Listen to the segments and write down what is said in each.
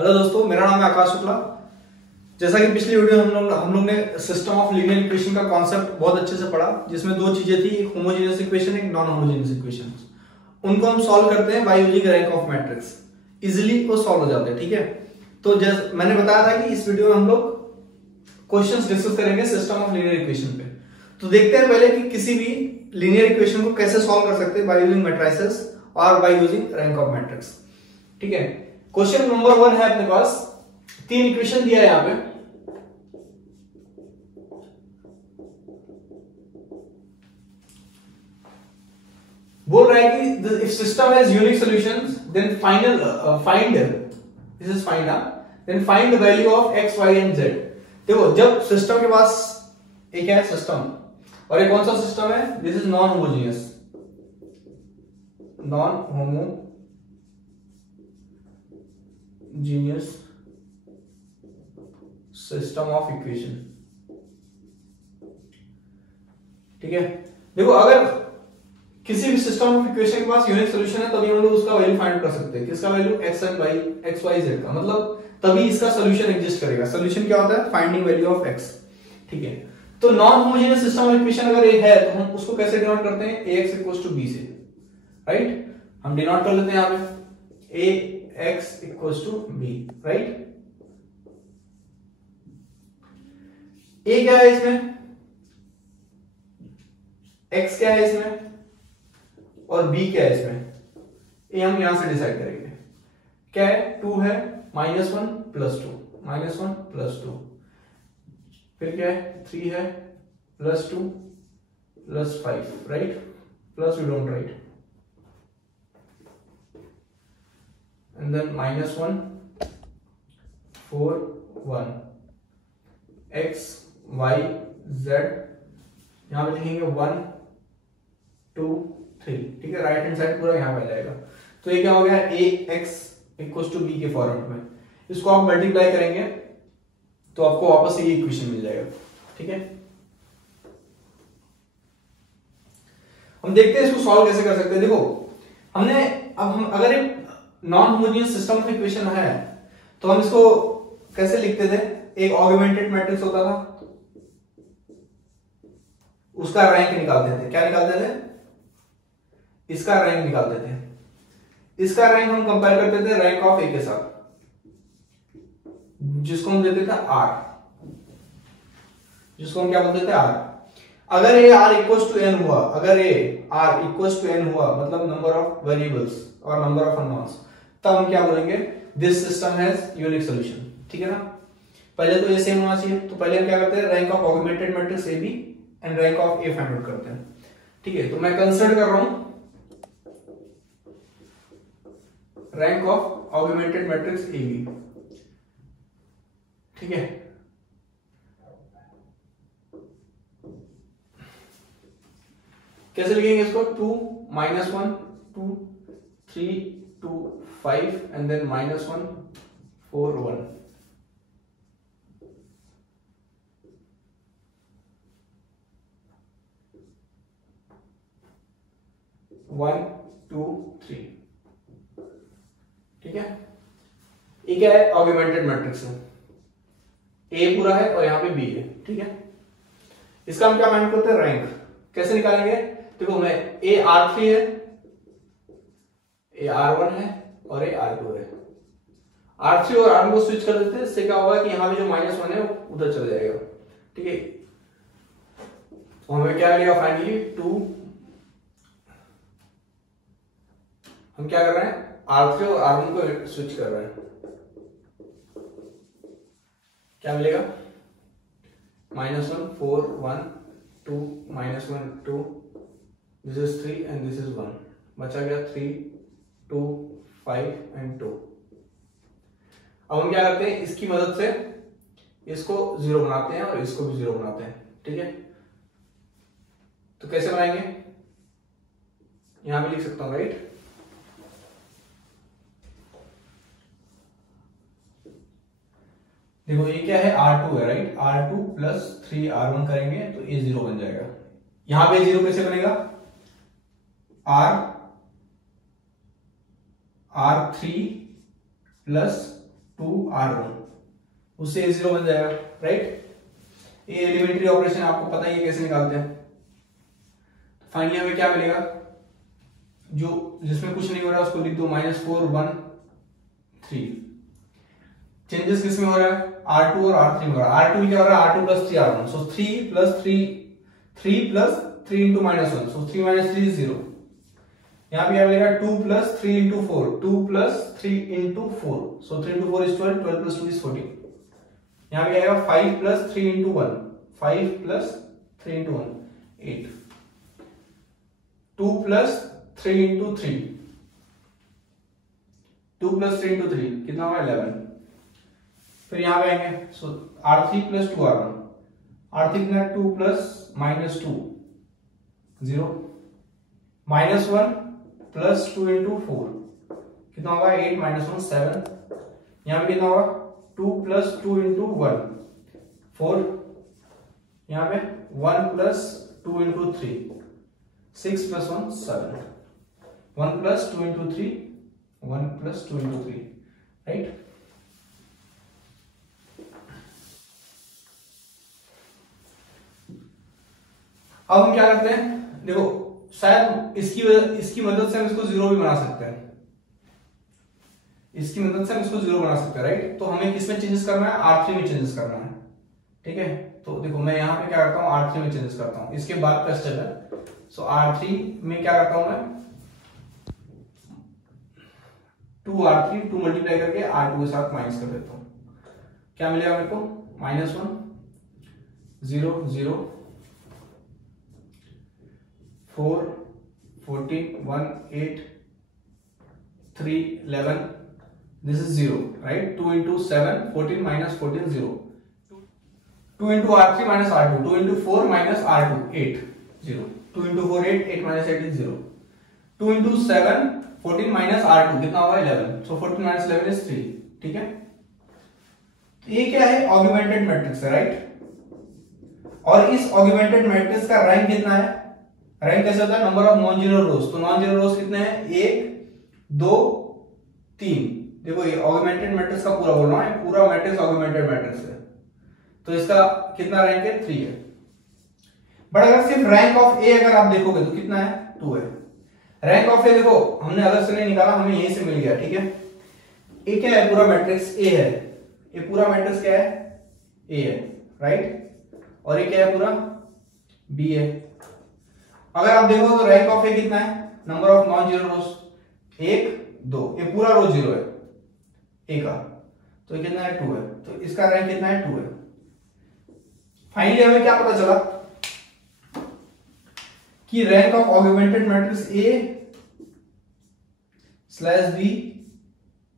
Hello दोस्तों, मेरा नाम है आकाश शुक्ला। जैसा कि पिछली वीडियो हम लोग ने सिस्टम ऑफ लीनियर इक्वेशन का कॉन्सेप्ट बहुत अच्छे से पढ़ा, जिसमें दो चीजें थी, एक होमोजेनियस इक्वेशन, एक नॉन होमोजेनियस इक्वेशन। उनको हम सॉल्व करते हैं by using rank of matrix. Easily वो सॉल्व हो जाते हैं। ठीक है, तो जैसे मैंने बताया था कि इस वीडियो में हम लोग क्वेश्चंस डिस्कस करेंगे सिस्टम ऑफ लीनियर इक्वेशन पे। तो देखते हैं पहले कि किसी भी लीनियर इक्वेशन को कैसे सॉल्व कर सकते हैं बाय यूजिंग मैट्रिसेस और by using rank of matrix. ठीक है, क्वेश्चन नंबर 1 है अपने पास। तीन इक्वेशन दिया है यहां पे। बोल रहा है कि if system has unique solutions then find this is find then find the value of x y and z। देखो, जब सिस्टम के पास एक है सिस्टम और एक कौन सा सिस्टम है, this is non homogeneous system of equation. ठीक है, देखो अगर किसी भी सिस्टम ऑफ इक्वेशन के पास यूनिक सॉल्यूशन है तभी हम लोग उसका वैल्यू फाइंड कर सकते हैं। किसका वैल्यू? x y z का, मतलब तभी इसका सॉल्यूशन एग्जिस्ट करेगा। सॉल्यूशन क्या होता है? Finding value of x। ठीक है, तो non homogeneous system of equation अगर ये है तो हम उसको कैसे डिनोट करते हैं? ax इक्वल्स टू b से। राइट, हम डिनोट कर लेते हैं यहां पे ax equals to b। Right, a क्या है इसमें, x क्या है इसमें और b क्या है इसमें, ये हम यहां से डिसाइड करेंगे। क्या है? 2 है, -1 + 2, -1 + 2। फिर क्या है? 3 है, +2 + 5। Right, plus we don't right, and then -1 4 1 x y z, यहां पे लिखेंगे 1 2 3। ठीक है, राइट हैंड साइड पूरा यहां पे आ जाएगा। तो ये क्या हो गया? ax इक्वल्स टू b के फॉर्मेट में। इसको आप मल्टीप्लाई करेंगे तो आपको वापस ये इक्वेशन मिल जाएगा। ठीक है, हम देखते हैं इसको सॉल्व कैसे कर सकते हैं। देखो, हम अगर एक non homogeneous system of equation है तो हम इसको कैसे लिखते थे? एक ऑगमेंटेड मैट्रिक्स होता था, उसका रैंक निकालते थे। क्या निकालते थे? इसका रैंक निकालते थे। इसका रैंक हम कंपेयर करते थे रैंक ऑफ ए के साथ, जिसको हम देते थे r, जिसको हम क्या बोलते थे? r। अगर ये r इक्वल्स टू n हुआ, अगर ये r इक्वल्स टू n हुआ, मतलब नंबर ऑफ वेरिएबल्स और नंबर ऑफ अननोन्स, तब हम क्या बोलेंगे? This system has unique solution. ठीक है ना, पहले तो ये सेम होना चाहिए। तो पहले हम क्या करते हैं? Rank of augmented matrix A B and rank of A find out करते हैं। ठीक है, तो मैं कंसिडर कर रहा हूं rank of augmented matrix A B. ठीक है, कैसे लिखेंगे इसको? 2 -1 2 3 2 5 एंड देन -1 4 1। 1 2 3। ठीक है, ये क्या है? ऑगमेंटेड मैट्रिक्स है। ए पूरा है और यहां पे बी है। ठीक है, इसका हम क्या फाइंड करते हैं? रैंक। कैसे निकालेंगे? देखो, मैं ए R3 है, ए R1 है और ए R2 है। R3 और R1 को स्विच कर देते हैं, इससे क्या होगा कि यहां पे जो -1 है वो उधर चला जाएगा। ठीक है, तो हमें क्या मिलेगा फाइनली? 2। हम क्या कर रहे हैं? R3 और R1 को स्विच कर रहे हैं। क्या मिलेगा? -1 4 1 2 -1 2, this is 3 and this is 1। बचा गया 3 2 5 एंड 2। अब हम क्या करते हैं? इसकी मदद से इसको 0 बनाते हैं और इसको भी 0 बनाते हैं। ठीक है, तो कैसे बनाएंगे? यहां भी लिख सकता हूं। राइट, देखो ये क्या है? R2 है। राइट, R2 + 3 R1 करेंगे तो ये 0 बन जाएगा। यहां पे 0 कैसे बनेगा? R3 + 2r1, उससे a0 बन जाएगा, राइट। ये एलिमेंट्री ऑपरेशन आपको पता ही है कैसे निकालते हैं। फाइनली हमें क्या मिलेगा, जो जिसमें कुछ नहीं हो रहा है उसको लिख दो -4 1 3। चेंजेस किसमें हो रहा है, R2 और R3 में हो रहा है। R2 क्या हो रहा है, R2 + 3R1, so 3 + 3 into -1, so 3 - 3 is 0। यहाँ पे क्या मिलेगा 2 + 3 into 4, 2 + 3 into 4, so 3 into 4 is 12, 12 + 2 is 14। यहाँ पे आएगा 5 + 3 into 1, 5 + 3 into 1 8, 2 + 3 into 3, 2 + 3 into 3 कितना होगा 11। फिर यहाँ पे आएंगे, सो R3 + 2R1, R3 कितना 2 + -2 0, -1 + 2 into 4 कितना होगा 8 - 1 7। यहाँ पे कितना होगा 2 + 2 into 1 4, यहाँ पे 1 + 2 into 3 6 + 1 7, 1 + 2 into 3 1 + 2 into 3, राइट। अब हम क्या करते हैं, देखो शायद इसकी मदद से हम इसको 0 भी बना सकते हैं, इसकी मदद से हम इसको 0 बना सकते हैं, राइट। तो हमें किसमें चेंजेस करना है, R3 में चेंजेस करना है, ठीक है। तो देखो मैं यहाँ पे क्या करता हूँ, R3 में चेंजेस करता हूँ, इसके बाद का स्टेप है। सो R3 में क्या करता हूं मैं, 2R3 2 मल्टीप्लाई करके R2 के साथ माइनस कर देता हूं, क्या मिलेगा मेरे को -1 0 0 4 14 1 8 3 11, this is 0, right। 2 into 7 14 minus 14 0, 2 into R3 minus R2, 2 into 4 minus R2 8 0, 2 into 4 8 8 minus 8 is 0, 2 into 7 14 minus R2 कितना होगा 11, so 14 minus 11 is 3, ठीक है। तो ये क्या है, ऑगमेंटेड मैट्रिक्स है, राइट। और इस ऑगमेंटेड मैट्रिक्स का रैंक कितना है, रैंक कैसे होता है, नंबर ऑफ नॉन जीरो रोज। तो नॉन जीरो रोज कितने हैं, 1 2 3। देखो ये ऑगमेंटेड मैट्रिक्स का पूरा बोल रहा हूं, पूरा मैट्रिक्स ऑगमेंटेड मैट्रिक्स है, तो इसका कितना रैंक है 3 है। बट अगर सिर्फ रैंक ऑफ ए अगर आप देखोगे तो कितना है 2 है। रैंक ऑफ ए देखो हमने अलग से नहीं निकाला, हमें यहीं से मिल गया, ठीक है। ए क्या है, पूरा मैट्रिक्स ए है, ये पूरा मैट्रिक्स क्या है ए है, राइट। और ये क्या है पूरा बी है। अगर आप देखो तो रैंक ऑफ ए कितना है, नंबर ऑफ नॉन जीरो रोज 1 2, ये पूरा रो 0 है ए का, तो ये कितना है 2 है, तो इसका रैंक कितना है 2 है। फाइनली हमें क्या पता चला कि rank of augmented matrix A slash B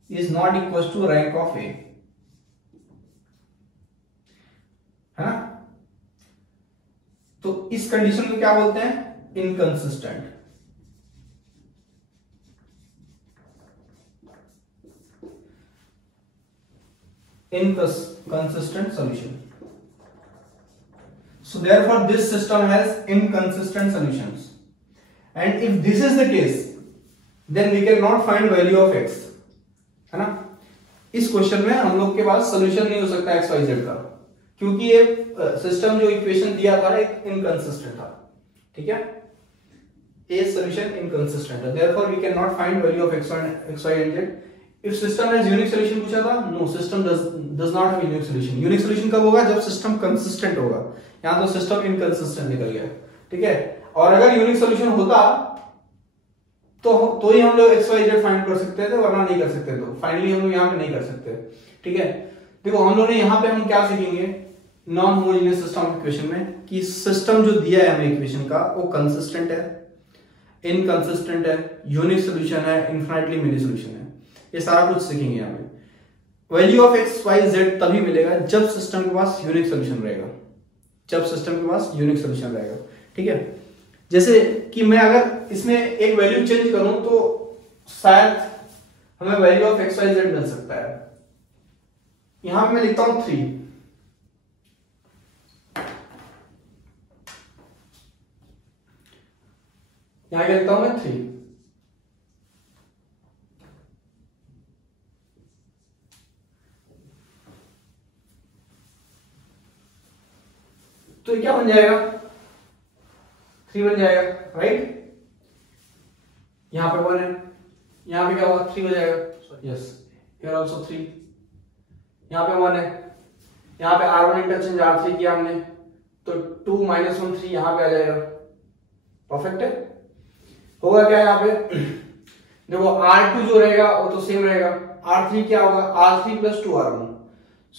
is not equal to rank of A, है ना। तो इस कंडीशन को क्या बोलते हैं, inconsistent. Inconsistent solution. So therefore this system has inconsistent solutions, and if this is the case then we cannot find value of x, है ना। इस क्वेश्चन में हम लोग के पास सोल्यूशन नहीं हो सकता एक्स वाई जेड का, क्योंकि ये सिस्टम जो इक्वेशन दिया था एक इनकंसिस्टेंट था, ठीक है। ए सोल्यूशन इनकंसिस्टेंट है, therefore we cannot find value of x y and z। If system has unique solution पूछा था, no, system does not have unique solution। unique solution कब होगा, जब सिस्टम कंसिस्टेंट होगा। यहाँ तो सिस्टम इनकंसिस्टेंट निकल गया, ठीक है। और अगर यूनिक सॉल्यूशन होता तो ही हम लोग एक्स वाई जेड फाइंड कर सकते थे, वरना नहीं कर सकते। तो फाइनली हम लोग यहाँ पे नहीं कर सकते, ठीक है। देखो हम लोग ने यहाँ पे हम क्या सीखेंगे non homogeneous system of equation में, कि सिस्टम जो दिया है हमें इक्वेशन का वो कंसिस्टेंट है, इनकंसिस्टेंट है, यूनिक सोल्यूशन है, इनफाइनाइटली मेनी सोल्यूशन है। ये सारा कुछ सीखेंगे यहाँ पे। Value of x Y z तभी मिलेगा जब सिस्टम के पास यूनिक सोल्यूशन रहेगा, जब सिस्टम के पास यूनिक सोल्यूशन रहेगा, ठीक है। जैसे कि मैं अगर इसमें एक वैल्यू चेंज करूं तो शायद हमें value of x Y Z मिल सकता है। यहां पे मैं लिखता हूं 3, यहां क्या लिखता हूं मैं 3। तो ये क्या बन जाएगा, 3 बन जाएगा, राइट। यहां पे 1 है, यहां पे क्या होगा, 3 हो जाएगा, यस, हियर आल्सो 3। यहां पे 1 है, यहां पे R1 इंटरचेंज R3 किया हमने, तो 2 - 1 3 यहां पे आ जाएगा, परफेक्ट है। होगा क्या यहाँ पे, देखो R2 जो रहेगा वो तो सेम रहेगा, R3 क्या होगा, R3 + 2 R1,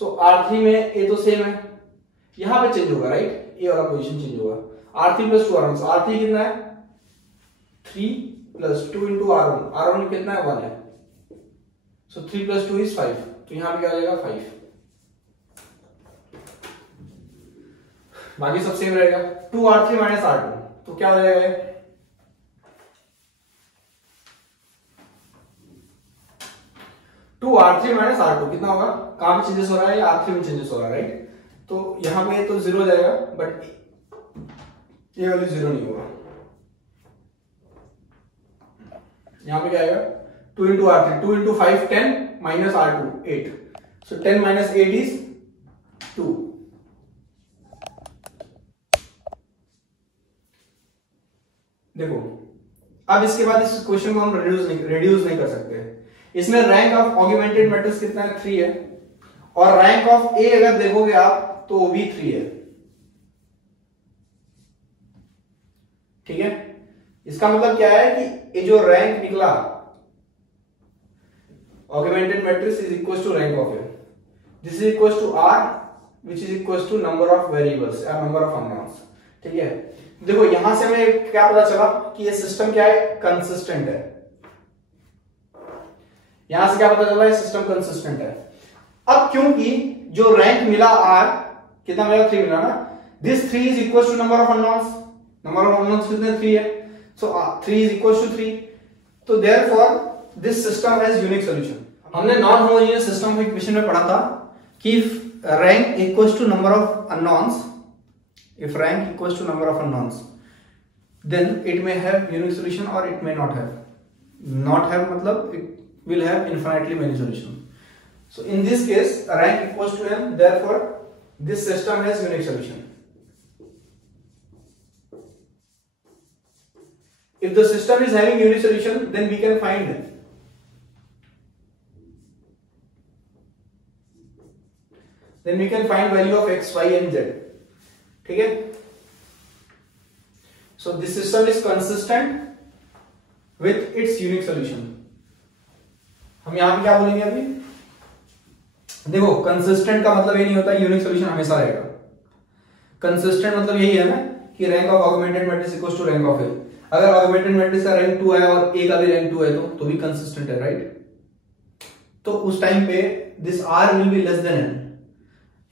सो R3 में ये तो सेम है, यहां पे चेंज होगा, राइट, ये वाला पोजीशन चेंज होगा, R3 + 2 R1, R3 कितना है, 3 + 2 × R1, R1 कितना है, 1 है, सो 3 + 2 = 5, तो यहां पे क्या आ जाएगा, 5। बाकी सब सेम रहेगा, 2R3 - R2, तो क्या हो जाएगा, 2R3 - R2 कितना होगा, कहां पे चेंजेस हो रहा है, R3 में चेंजेस हो रहा है, राइट। तो यहां पे तो 0 हो जाएगा, बट ये वैल्यू 0 नहीं होगा, यहां पे क्या आएगा, 2 × R3, 2 × 5 10 - R2 8, so 10 - 8 is 2। देखो अब इसके बाद इस क्वेश्चन को हम रिड्यूस नहीं कर सकते, इसमें रैंक ऑफ ऑगमेंटेड मैट्रिक्स कितना है, 3 है, और रैंक ऑफ ए अगर देखोगे आप तो वो भी 3 है, ठीक है। इसका मतलब क्या है कि ये जो रैंक निकला augmented matrix is equal to rank of A, this is equal to R which is equal to number of variables या नंबर ऑफ अननोन्स, ठीक है। देखो यहां से हमें क्या पता चला कि ये सिस्टम क्या है, कंसिस्टेंट है, यहां से क्या पता चला, ये सिस्टम कंसिस्टेंट है। अब क्योंकि जो रैंक मिला R कितना मिला, 3 मिला ना, this 3 is equal to number of unknowns, number of unknowns कितने, 3 है, सो 3 इज इक्वल टू 3, तो therefore this system has unique solution. हमने नॉन होमोजेनियस सिस्टम के इक्वेशन में पढ़ा था कि rank equals to number of unknowns, if rank equals to number of unknowns then it may have unique solution or it may not have, मतलब it will have infinitely many solutions, so in this case rank equals to n, therefore this system has unique solution। if the system is having unique solution then we can find value of x, y and z, ठीक है। So this system is consistent with its unique solution. हम यहां पे क्या बोलेंगे अभी, देखो consistent का मतलब ये नहीं होता यूनिक सॉल्यूशन हमेशा रहेगा, कंसिस्टेंट मतलब यही है ना कि rank of augmented matrix equals to rank of A, अगर ऑगमेंटेड मैट्रिक्स का रैंक 2 है और ए का भी रैंक 2 है तो भी कंसिस्टेंट है, राइट। तो उस टाइम पे this R will be less then n,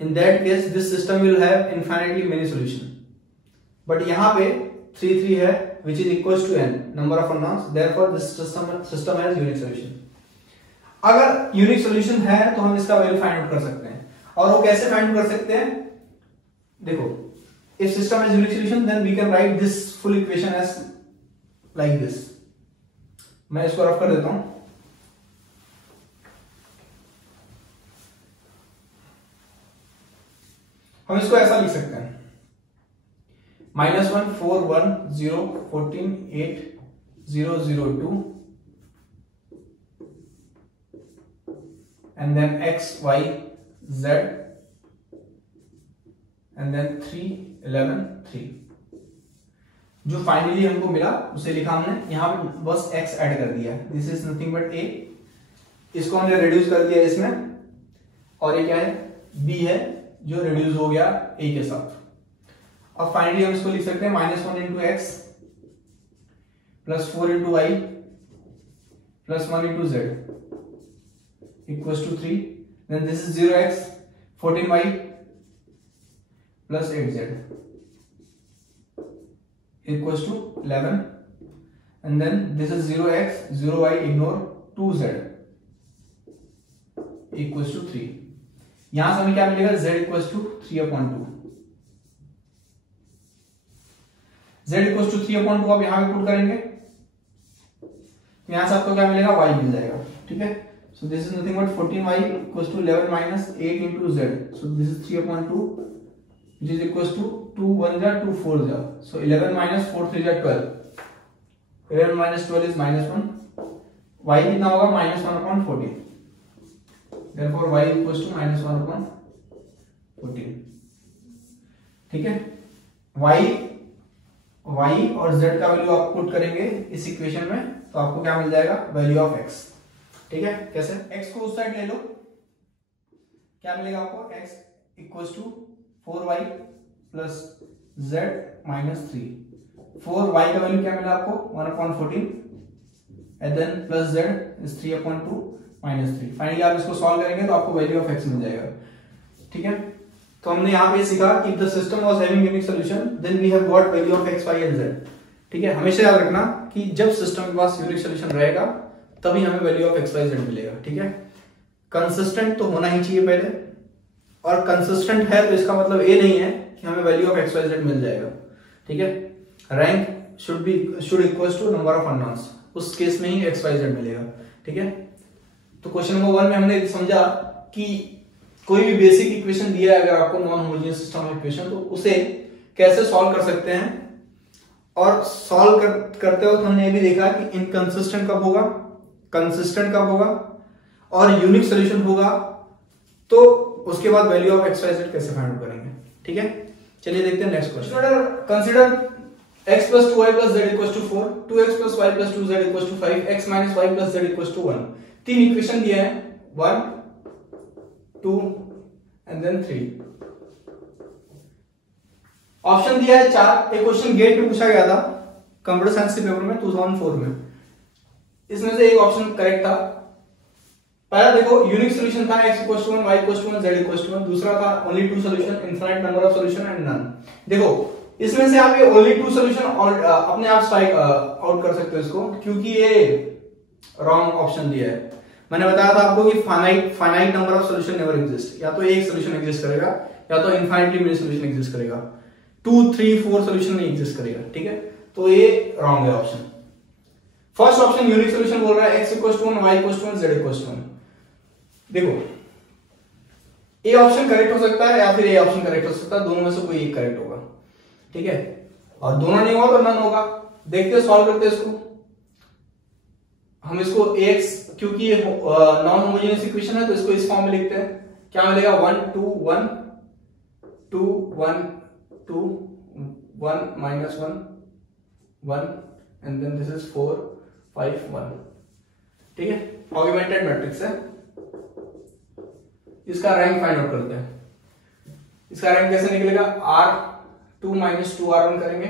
in that case this system will have infinitely many solution, but यहाँ पे 3 3 है which is equals to n number of unknowns, therefore this system has unique solution। अगर unique solution है तो हम इसका value find out कर सकते हैं, और वो कैसे फाइंड आउट कर सकते हैं, देखो if system has unique solution then we can write this full equation as like this। मैं इसको रफ कर देता हूं, हम इसको ऐसा लिख सकते हैं, -1 4 1 0 14 8 0 0 2 and then x y z and then 3 11 3। जो फाइनली हमको मिला उसे लिखा हमने, यहां पे बस x ऐड कर दिया, this is nothing but a, इसको हमने रिड्यूस कर दिया इसमें, और ये क्या है, b है जो रिड्यूस हो गया a के साथ। अब फाइनली हम इसको लिख सकते हैं -1 × x +4 × y +1 × z = 3, then this is 0x 14y + 8z = 11, and then this is 0x 0y ignore 2z = 3। यहां से हमें क्या मिलेगा, z = 3/2, z = 3/2 आप यहां पे पुट करेंगे, यहां से आपको क्या मिलेगा, y मिल जाएगा, ठीक है। So this is nothing but 14y = 11 - 8 × z, so this is 3/2, which is equals to 2 1 जा 2 4 जा, so 11 minus 4 3 जा 12, 11 minus 12 is -1, y कितना होगा -1/14, therefore y equals to -1/14। ठीक है, y और z का वैल्यू आप पुट करेंगे इस इक्वेशन में तो आपको क्या मिल जाएगा, वैल्यू ऑफ x। ठीक है, कैसे, x को उस साइड ले लो, क्या मिलेगा आपको, x equals to 4y plus z minus 3, 4y का वैल्यू क्या मिला आपको 1/14 and then plus z is 3/2 minus 3। Finally आप इसको सॉल्व करेंगे तो आपको वैल्यू ऑफ x मिल जाएगा। ठीक है, तो हमने यहाँ पे सीखा if the system was having unique solution then we have got value of x, y and z। ठीक है, हमेशा याद रखना कि जब सिस्टम के पास यूनिक सॉल्यूशन रहेगा तभी हमें value of x, y, z मिलेगा। ठीक है, कंसिस्टेंट तो होना ही चाहिए पहले, और कंसिस्टेंट है तो इसका मतलब ये नहीं है कि हमें value of x, y, z मिल जाएगा। ठीक है, rank should equals to number of unknowns, उस केस में ही x, y, z मिलेगा। ठीक है, तो क्वेश्चन नंबर 1 में हमने समझा कि कोई भी बेसिक इक्वेशन दिया है अगर आपको non homogeneous system of equation, तो उसे कैसे सॉल्व कर सकते हैं, और सॉल्व करते वक्त हमने ये भी देखा कि इनकंसिस्टेंट कब होगा, कंसिस्टेंट कब होगा, और यूनिक सॉल्यूशन होगा, तो उसके बाद value of x, y, z कैसे फाइंड आउट करेंगे। ठीक है, चलिए देखते हैं next question. Consider x plus 2y plus z equals to 4, 2x plus y plus 2z equals to 5, x minus y plus z equals to 1। तीन equation दिए हैं, 1 2 and then 3। ऑप्शन दिया है 4। एक क्वेश्चन गेट में पूछा गया था कंप्यूटर साइंस के पेपर में 2004 में, इसमें से एक ऑप्शन करेक्ट था। पहला देखो यूनिक सॉल्यूशन था x equals to 1, y equals to 1, z equals to 1। दूसरा था only two solution, infinite number of solution and none. देखो इसमें से आप ये ओनली टू सॉल्यूशन अपने आप स्ट्राइक आउट कर सकते हो इसको, क्योंकि ये रॉन्ग ऑप्शन दिया है। मैंने बताया था आपको कि finite number of solution never exist, या तो एक सॉल्यूशन एग्जिस्ट करेगा या तो इनफाइनाइटली मेनी सॉल्यूशन एग्जिस्ट करेगा, 2 3 4 सॉल्यूशन नहीं एग्जिस्ट करेगा। ठीक है, तो ये रॉन्ग है option. First option unique solution बोल रहा है x equals to 1, y equals to 1, z equals to 1। देखो ए ऑप्शन करेक्ट हो सकता है या फिर ए ऑप्शन करेक्ट हो सकता है, दोनों में से कोई एक करेक्ट होगा। ठीक है, और दोनों नहीं हुआ तो नन होगा। देखते हैं, सॉल्व करते हैं इसको। हम इसको ax, क्योंकि ये नॉन होमोजेनियस इक्वेशन है तो इसको इस फॉर्म में लिखते हैं। क्या मिलेगा 1 2 1 2 1 2 1 minus 1 1 and then this is 4 5 1। ठीक है, ऑगमेंटेड मैट्रिक्स है। इसका रैंक फाइंड आउट करते हैं। इसका रैंक कैसे निकलेगा, R2 minus 2R1 करेंगे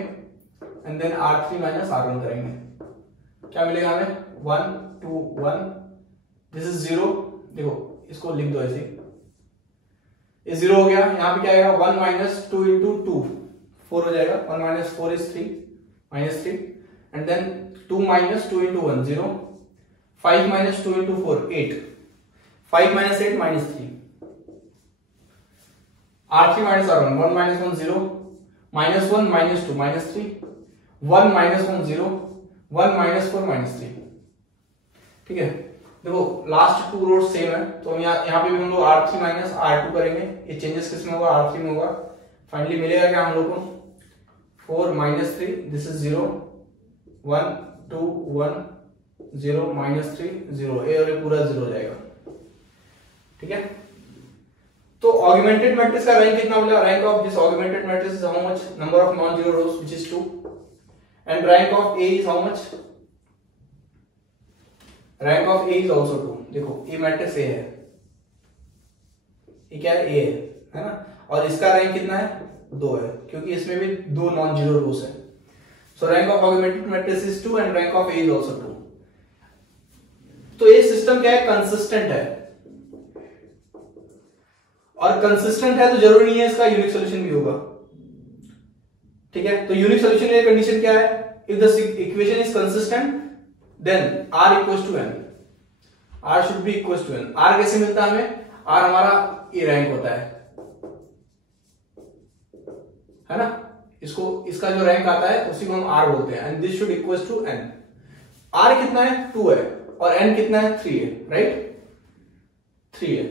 and then R3 minus R1 करेंगे। क्या मिलेगा हमें 1 2 1, दिस इज 0। देखो इसको लिख दो ऐसे, ये 0 हो गया। यहां पे क्या आएगा 1 minus 2 into 2 4 हो जाएगा, 1 minus 4 is 3 minus 3 and then 2 minus 2 into 1 0, 5 minus 2 into 4 8, 5 minus 8 minus 3, R3 minus R1, 1 minus 1 0, minus 1 minus 2 minus 3, 1 minus 1 0, 1 minus 4 minus 3। ठीक है, देखो लास्ट टू रोज सेम है तो हम यहाँ पे भी हम लोग R3 minus R2 करेंगे। ये चेंजेस किस में होगा, R3 में होगा। फाइनली मिलेगा क्या हम लोग को 4 minus 3, दिस इज 0 1 2 1 0 minus 3 0, ये और ये पूरा 0 हो जाएगा। ठीक है, तो ऑगमेंटेड मैट्रिक्स का रैंक कितना मिला, rank of this augmented matrix is how much, number of non zero rose which is 2 and rank of A is how much, rank of A is also 2। देखो ये मैट्रिक्स ए है, ये क्या है, ए है ना, और इसका रैंक कितना है 2 है, क्योंकि इसमें भी 2 नॉन जीरो रोज है। सो rank of augmented matrix is 2 and rank of A is also 2। तो ये सिस्टम क्या है, कंसिस्टेंट है, और कंसिस्टेंट है तो जरूरी नहीं है इसका यूनिक सॉल्यूशन भी होगा। ठीक है, तो यूनिक सॉल्यूशन की कंडीशन क्या है, if the equation is consistent then R equals to n, R should be equals to n। R कैसे मिलता है हमें, R हमारा ये रैंक होता है ना, इसको इसका जो रैंक आता है उसी को हम R बोलते हैं, and this should equals to n। R कितना है 2 है और n कितना है 3 है, राइट 3 है।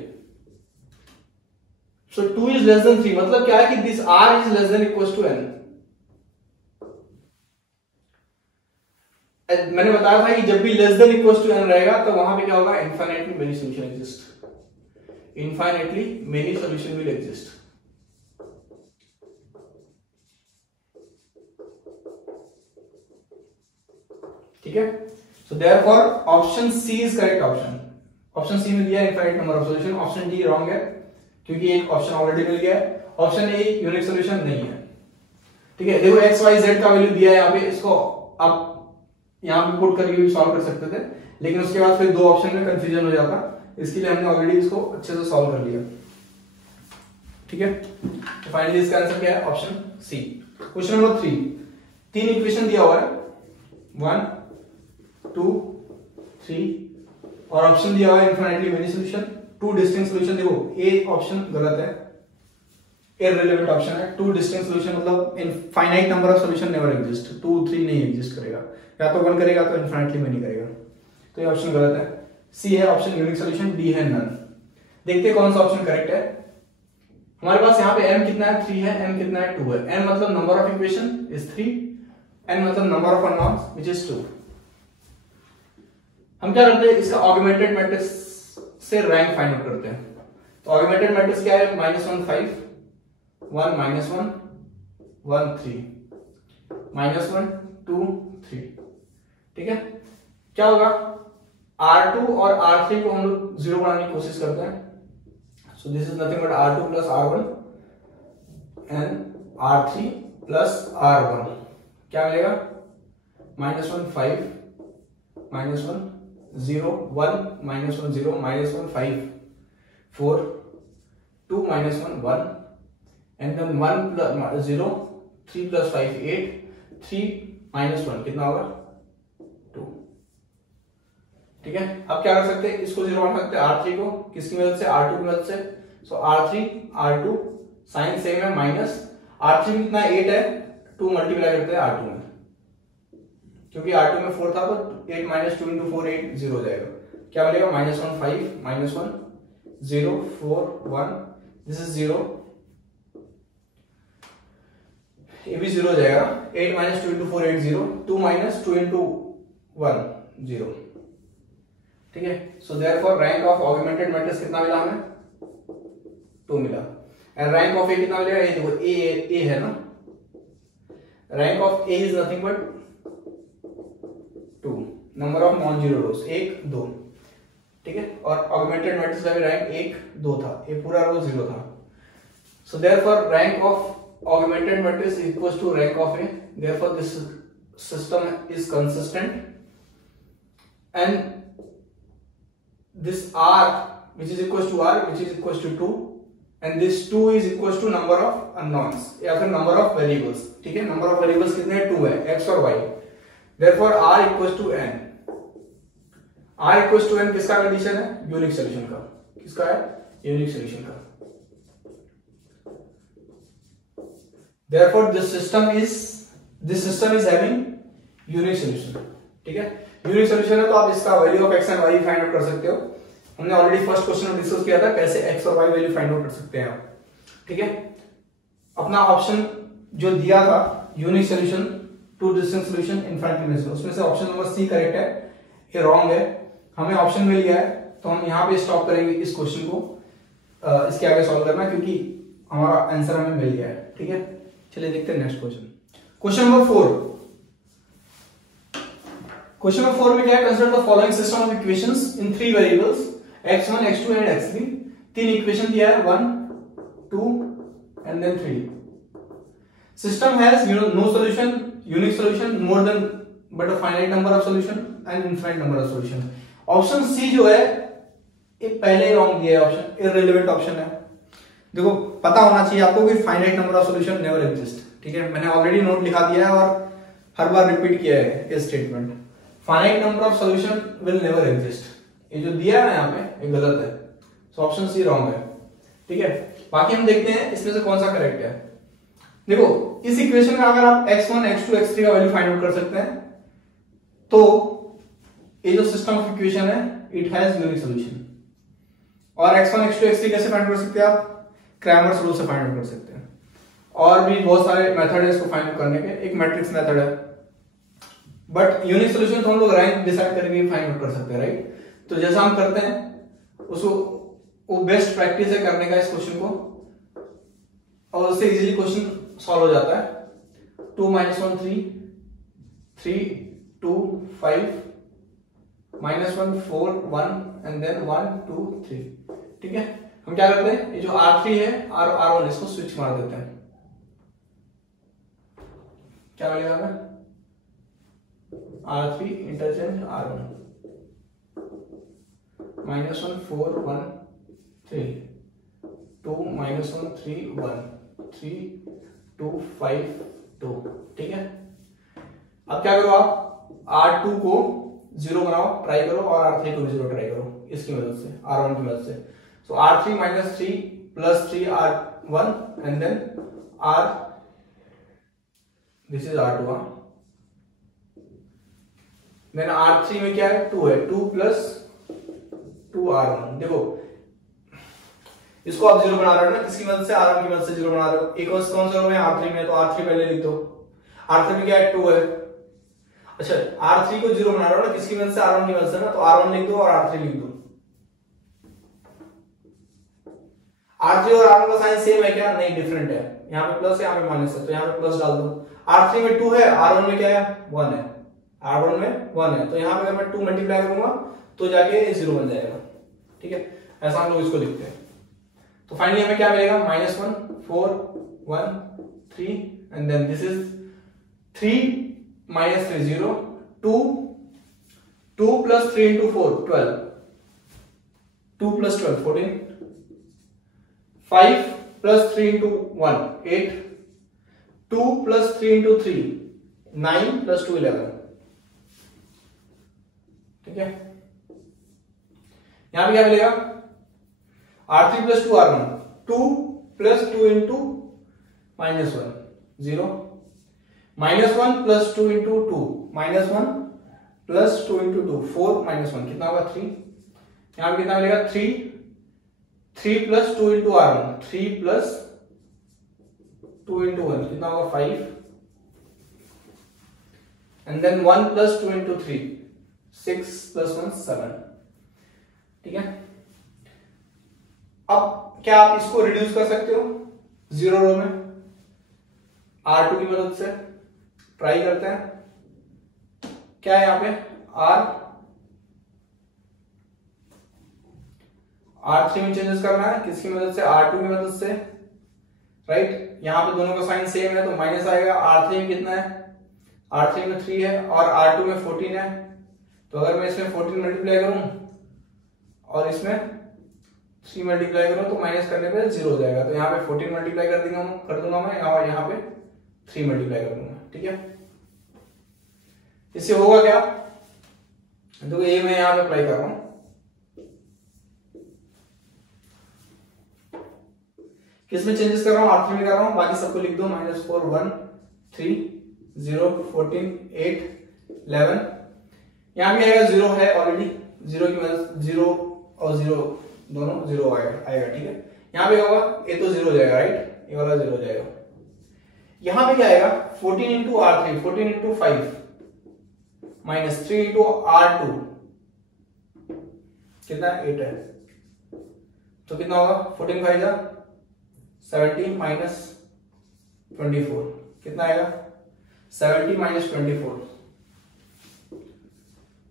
सो 2 इज लेस देन 3 मतलब क्या है कि this r is less than equal to n। मैंने बताया था कि जब भी less than equal to n रहेगा तो वहां पे क्या होगा, infinitely many solution exist, infinitely many solution will exist. ठीक है, so therefore option C is correct option. Option C में दिया infinite number of solution, option D wrong है क्योंकि एक ऑप्शन ऑलरेडी मिल गया है, ऑप्शन ए यूनिक सॉल्यूशन नहीं है। ठीक है, देखो एक्स वाई जेड का वैल्यू दिया है यहाँ पे, इसको आप यहाँ पे पुट करके भी सॉल्व कर सकते थे, लेकिन उसके बाद फिर दो ऑप्शन में कंफ्यूजन हो जाता, इसके लिए हमने ऑलरेडी इसको अच्छे से सॉल्व कर लिया। ठीक है, तो फाइनली इसका आंसर क्या है, option C. Question number 3, 3 equation दिया हुआ है 1 2 3 और ऑप्शन दिया हुआ है infinitely many solution, 2 distinct solution. देखो ए ऑप्शन गलत है, इररिलेवेंट ऑप्शन है। 2 डिस्टिंक्ट सॉल्यूशन मतलब infinite number of solution never exist, 2 3 नहीं एग्जिस्ट करेगा, या तो 1 करेगा तो इनफाइनाइटली मेनी करेगा, तो ये ऑप्शन गलत है। सी है ऑप्शन यूनिक सॉल्यूशन, डी है नन। देखते हैं कौन सा ऑप्शन करेक्ट है। हमारे पास यहाँ पे m कितना है, 3 है, m कितना है, 2 है। n मतलब number of equation is 3, n मतलब number of unknowns which is 2। हम क्या करते हैं, इसका ऑगमेंटेड मैट्रिक्स से रैंक फाइंड आउट करते हैं। तो ऑगमेंटेड मैट्रिक्स क्या है, -1 5 1 -1 1 3 -1 2 3। ठीक है, क्या होगा, R2 और R3 को हम लोग 0 बनाने की कोशिश करते हैं। So this is nothing but R2 plus R1 and R3 plus R1, क्या मिलेगा, -1 5 -1 0 1 -1 0 -1 5 4 2 -1 1 and then 1 plus 0 3 plus 5 8 3 -1 कितना होगा, 2। ठीक है, अब क्या कर सकते हैं, इसको 0 बना सकते हैं R3 को, किसकी मदद से, R2 की मदद से। So R3 R2 sign same है, माइनस R3 में कितना 8 है, 2 मल्टीप्लाई करते हैं R2 में, क्योंकि R2 में 4 था तो 8 - 2 × 4 8 0 हो जाएगा, क्या मिलेगा, -1 5 -1 0 4 1, दिस इज 0, ये भी 0 हो जाएगा, 8 - 2 × 4 8 0, 2 - 2 × 1 0। ठीक है, so therefore rank of augmented matrix कितना मिला हमें, 2 मिला। एंड रैंक ऑफ ए कितना मिलेगा, ये देखो ए है ना, rank of A is nothing but 2, number of non zero रोज 1 2। ठीक है, और ऑगमेंटेड मैट्रिक्स का भी रैंक 1 2 था, ये पूरा रो 0 था। So therefore rank of augmented matrix equals to rank of A, therefore this system is consistent, and this R which is equals to R which is equals to 2, and this 2 is equals to number of unknowns या फिर number of variables। ठीक है, number of variables कितने हैं, 2 है, x और y, therefore R equals to n। R equals to n किसका condition है, यूनिक सॉल्यूशन का। किसका है, यूनिक सॉल्यूशन का। Therefore this system is having unique solution। ठीक है, यूनिक सॉल्यूशन है तो आप इसका value of x and y find out कर सकते हो। हमने ऑलरेडी फर्स्ट क्वेश्चन में डिस्कस किया था कैसे x और y वैल्यू फाइंड आउट कर सकते हैं आप। ठीक है, अपना ऑप्शन जो दिया था unique solution, 2 distinct solution, infinite many solution, उसमें से ऑप्शन नंबर सी करेक्ट है, ये रॉन्ग है। हमें ऑप्शन मिल गया है तो हम यहाँ पे स्टॉप करेंगे इस क्वेश्चन को, इसके आगे सॉल्व करना क्योंकि हमारा आंसर हमें मिल गया है। ठीक है, चलिए देखते हैं next question. Question number 4, question number 4 में क्या है, consider the following system of equations in 3 variables x1 x2 and x3। 3 equation दिया है, 1 2 and then 3। System has no solution, unique solution, more than but a finite number of solution and infinite number of solution. Option C जो है ये पहले ही wrong दिया है, option irrelevant option है। देखो पता होना चाहिए आपको कि finite number of solution never exist. ठीक है, मैंने ऑलरेडी नोट लिखा दिया है और हर बार रिपीट किया है ये statement, finite number of solution will never exist. ये जो दिया है ना यहाँ पे ये गलत है, सो ऑप्शन सी रॉन्ग है। ठीक है, बाकी हम देखते हैं इसमें से कौन सा करेक्ट है। देखो इस इक्वेशन में अगर आप x1 x2 x3 का वैल्यू फाइंड आउट कर सकते हैं तो ये जो सिस्टम ऑफ इक्वेशन है इट हैज यूनिक सॉल्यूशन। और x1 x2 x3 कैसे फाइंड कर सकते हैं आप, क्रैमर्स रूल से फाइंड आउट कर सकते हैं। और भी बहुत सारे मेथड है इसको फाइंड आउट करने के, एक मैट्रिक्स मेथड है, बट यूनिक सोल्यूशन तो हम लोग रैंक डिसाइड करके फाइंड आउट कर सकते हैं, राइट। तो जैसा हम करते हैं उसको, वो बेस्ट प्रैक्टिस है करने का इस क्वेश्चन को, और उससे इजीली क्वेश्चन सॉल्व हो जाता है। 2 - 1 3, 3 2 5, -1 4 1 एंड देन 1 2 3। ठीक है, हम क्या करते हैं, ये जो R3 है R1 इसको स्विच मार देते हैं। क्या मिलेगा हमें, R3 इंटरचेंज R1, -1 4 1 3, 2 - 1 3 1 3 2 5 2। ठीक है, अब क्या करो, आप R2 को 0 बनाओ, ट्राई करो, और R3 को भी 0 ट्राई करो इसकी मदद से, R1 की मदद से। So R3 - 3 + 3 R1 and then R, this is R2, then R3 में क्या है, 2 है, 2 + 2 R1। देखो इसको आप 0 बना रहे हो ना, किसकी मदद से, R1 की मदद से 0 बना रहे हो। एक कौन सा रो है, R3 में, तो R3 पहले लिख दो। R3 में क्या है, 2 है। अच्छा, R3 को 0 बना रहे हो ना, किसकी मदद से, R1 की मदद से ना, तो R1 लिख दो और R3 लिख दो। R3 और R1 का साइन सेम है क्या, नहीं, डिफरेंट है। यहाँ पे प्लस है, यहाँ पे माइनस है, तो यहाँ पे प्लस डाल दो। R3 में 2 है, R1 में क्या है, 1 है, R1 में 1 है, तो यहाँ पे अगर मैं 2 मल्टीप्लाई करूंगा तो जाके 0 बन जाएगा। ठीक है, ऐसा हम लोग इसको लिखते हैं। तो फाइनली हमें क्या मिलेगा, -1 4 1 3 एंड देन दिस इज 3 - 3 0, 2 + 3 × 4 12, 2 + 12 14, 5 + 3 × 1 8, 2 + 3 × 3 9 + 2 11। ठीक है, यहां पे क्या मिलेगा, R3 + 2 R1, 2 + 2 × -1 0, -1 + 2 × 2 -1 + 2 × 2 4 -1 कितना होगा, 3। यहां पे कितना मिलेगा, 3 + 2 × R1, 3 + 2 × 1 कितना होगा, 5 एंड देन 1 + 2 × 3 6 + 1 7। ठीक है, अब क्या आप इसको रिड्यूस कर सकते हो 0 रो में, R2 की मदद से ट्राई करते हैं। क्या है यहाँ पे, R3 में चेंजेस करना है, किसकी मदद से, R2 की मदद से, राइट। यहाँ पे दोनों का साइन सेम है तो माइनस आएगा। R3 में कितना है, R3 में 3 है और R2 में 14 है, तो अगर मैं इसमें 14 मल्टीप्लाई करूं और इसमें 3 मल्टीप्लाई करूं तो माइनस करने पे 0 हो जाएगा। तो यहाँ पे 14 मल्टीप्लाई कर दूंगा मैं, और यहाँ पे 3 मल्टीप्लाई कर दूंगा। ठीक है, इससे होगा क्या, तो ये मैं यहाँ पे अप्लाई कर रहा हूं, किसमें चेंजेस कर रहा हूं, R3 में कर रहा हूं, बाकी सबको लिख दो, -4 1 3 0 14 8 11। यहां भी आएगा 0 है ऑलरेडी, 0 की मदद 0 और 0 दोनों 0 आएगा। ठीक है, यहां पे होगा, ये तो 0 हो जाएगा, राइट, ये वाला 0 हो जाएगा। यहां पे क्या आएगा, 14 × R3 14 × 5 -3 × R2 कितना, 8 है, तो कितना होगा, 14 5 जा 70 -24 कितना आएगा, 70 -24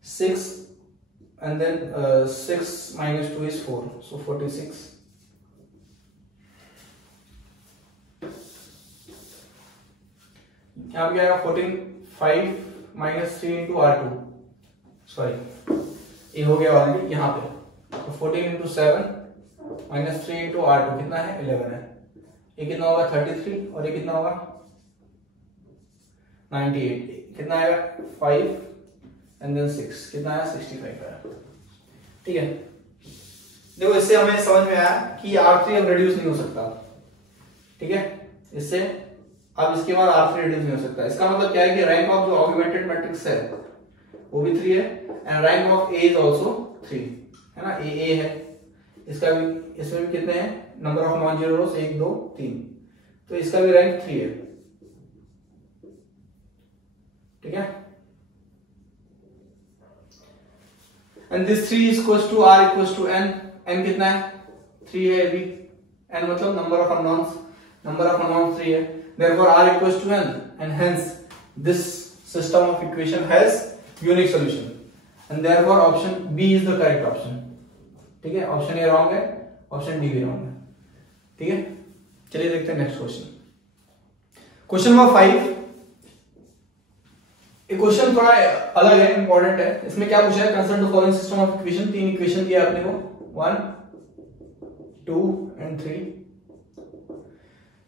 6 and then 6 - 2 is 4, so 46। यहाँ पे क्या आएगा, 14 5 -3 × R2, सॉरी ये हो गया ऑलरेडी यहाँ पे, तो 14 × 7 -3 × R2 कितना है, 11 है। ये कितना होगा, 33, और ये कितना होगा, 98, कितना आएगा, 5 एंड देन 6 कितना आया, 65 आया। ठीक है, देखो इससे हमें समझ में आया कि R3 अब रिड्यूस नहीं हो सकता। ठीक है, इससे अब इसके बाद R3 रिड्यूस नहीं हो सकता। इसका मतलब क्या है कि रैंक ऑफ जो ऑगमेंटेड मैट्रिक्स है वो भी 3 है, and rank of A is also 3 है ना, A है, इसका भी, इसमें भी कितने हैं, नंबर ऑफ नॉन जीरो रोज 1 2 3, तो इसका भी रैंक 3 है। ठीक है, and this 3 is equals to r equals to n। n कितना है? 3 है अभी। n मतलब number of unknowns, number of unknowns 3 है, therefore r equals to n and hence this system of equation has unique solution and therefore option B is the correct option। ठीक है, option A wrong है, option D भी रॉन्ग है। ठीक है, चलिए देखते हैं नेक्स्ट क्वेश्चन। क्वेश्चन नंबर 5, ये क्वेश्चन थोड़ा अलग है, इंपॉर्टेंट है। इसमें क्या पूछा है? Consider the following system of equation. 3 equation दिया आपने को, 1 2 and 3।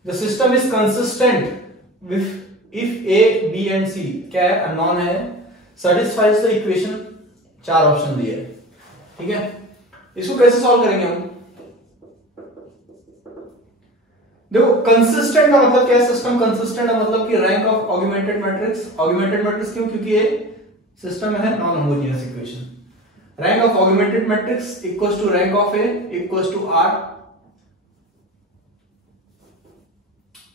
The system is consistent with if A, B and C क्या है? अननोन है, satisfies the equation। 4 ऑप्शन दिए है। ठीक है, इसको कैसे सॉल्व करेंगे हम? देखो, कंसिस्टेंट का मतलब क्या है? सिस्टम कंसिस्टेंट का मतलब कि rank of augmented matrix. Augmented matrix क्यों? क्योंकि ये सिस्टम है non homogeneous equation. Rank of augmented matrix equals to rank of A equals to R,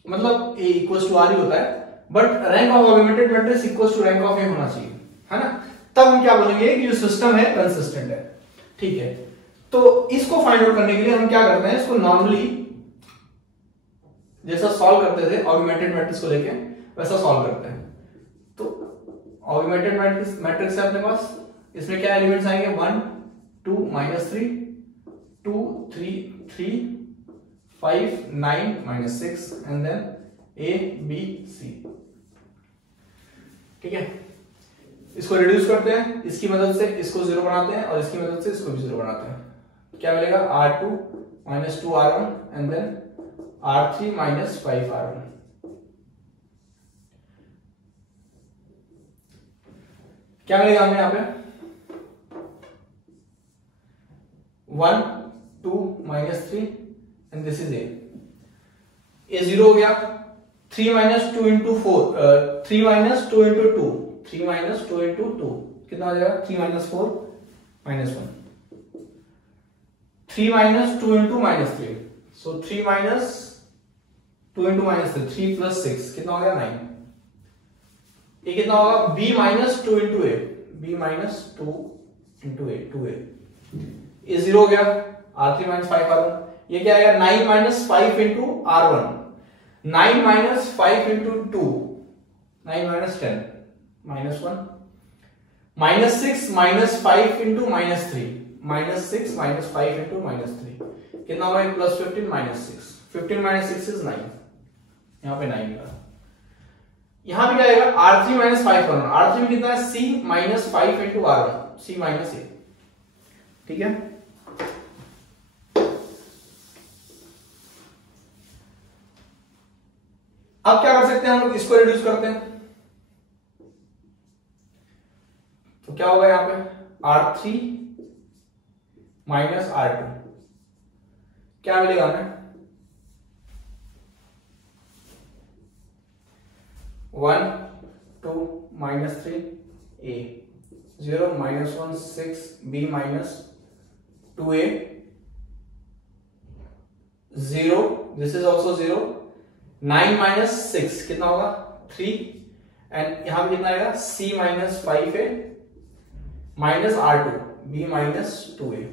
मतलब ए इक्वल्स टू आर ही होता है, but rank of augmented matrix equals to rank of A होना चाहिए, है ना? तब हम क्या बोलेंगे कि जो सिस्टम है कंसिस्टेंट है। ठीक है, तो इसको फाइंड आउट करने के लिए हम क्या करते हैं? इसको नॉर्मली जैसा सॉल्व करते थे ऑगमेंटेड मैट्रिक्स को लेके, वैसा सॉल्व करते हैं। तो ऑगमेंटेड मैट्रिक्स है अपने पास, इसमें क्या एलिमेंट्स आएंगे? 1 2 -3 2 3 3 5 9 -6 and then A B C। ठीक है, इसको रिड्यूस करते हैं, इसकी मदद से इसको 0 बनाते हैं और इसकी मदद से इसको भी 0 बनाते हैं। क्या मिलेगा? R2 -2 R1 and then R3 -5 R1। क्या मिलेगा हमें यहाँ पे? 1 2 -3 एंड दिस इज ए 0 हो गया। 3 -2 into 4 3 -2 into 2 3 -2 into 2 कितना हो जाएगा? 3 -4 -1 3 -2 into -3, so 3 -2 into -3 3 plus 6 कितना हो गया? 9। ये कितना होगा? B -2 into A, B -2 into A 2A, ये 0 हो गया। R3 -5 R1, ये क्या आएगा? 9 -5 into R1, 9 -5 into 2 9 -10 -1 -6 -5 into -3 -6 -5 into -3 कितना होगा? +15 -6 15 -6 is 9, यहां पे 9 का। यहां पे क्या आएगा? R3 -5 R1, R3 में कितना है? C -5 into R1, C -A। ठीक है, अब क्या कर सकते हैं हम लोग? इसको रिड्यूस करते हैं, तो क्या होगा यहां पे? R3 -R2 क्या मिलेगा हमें? 1 2 -3 A 0 -1 6 B -2A 0, this is also 0 9 -6 कितना होगा? 3 एंड यहां पे कितना आएगा? C -5A -R2 B -2A,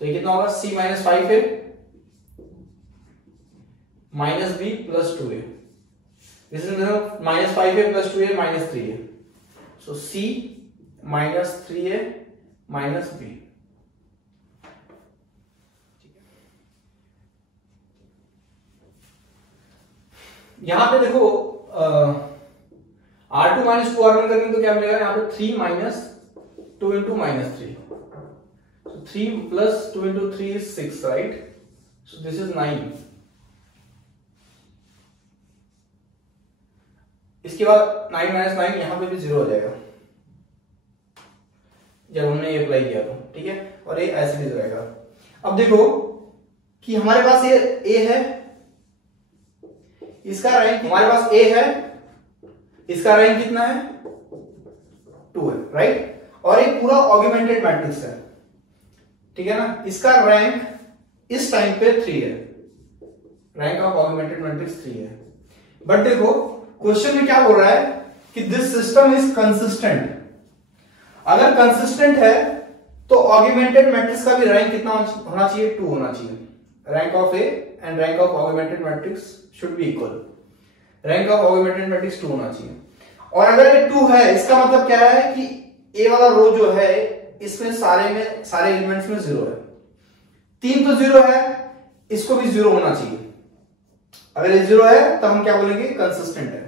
तो ये कितना होगा? C -5A -B +2A, this is -5A +2A -3A, so C -3A -B। यहां पे देखो R2 -2 R1 करेंगे तो क्या मिलेगा? यहां पे 3 -2 into -3, so 3 plus 2 into 3 is 6, right? So this is 9। इसके बाद 9 -9 यहां पे भी 0 हो जाएगा जब हमने ये अप्लाई किया तो। ठीक है, और ये ऐसे भी रहेगा। अब देखो कि हमारे पास ये A है, इसका रैंक हमारे पास A है, इसका रैंक कितना है? 2 है, राइट? और एक पूरा ऑगमेंटेड मैट्रिक्स है। ठीक है ना, इसका रैंक इस टाइम पे 3 है, रैंक ऑफ ऑगमेंटेड मैट्रिक्स 3 है। बट देखो क्वेश्चन में क्या बोल रहा है कि दिस सिस्टम इज कंसिस्टेंट। अगर कंसिस्टेंट है तो ऑगमेंटेड मैट्रिक्स का भी रैंक कितना होना चाहिए, 2 होना चाहिए। Rank of A and rank of augmented matrix should be equal, rank of augmented matrix 2 होना चाहिए। और अगर ये 2 है, इसका मतलब क्या है कि ए वाला रो जो है इसमें सारे एलिमेंट्स में 0 है, 3 तो 0 है, इसको भी 0 होना चाहिए। अगर ये 0 है तब हम क्या बोलेंगे, कंसिस्टेंट है।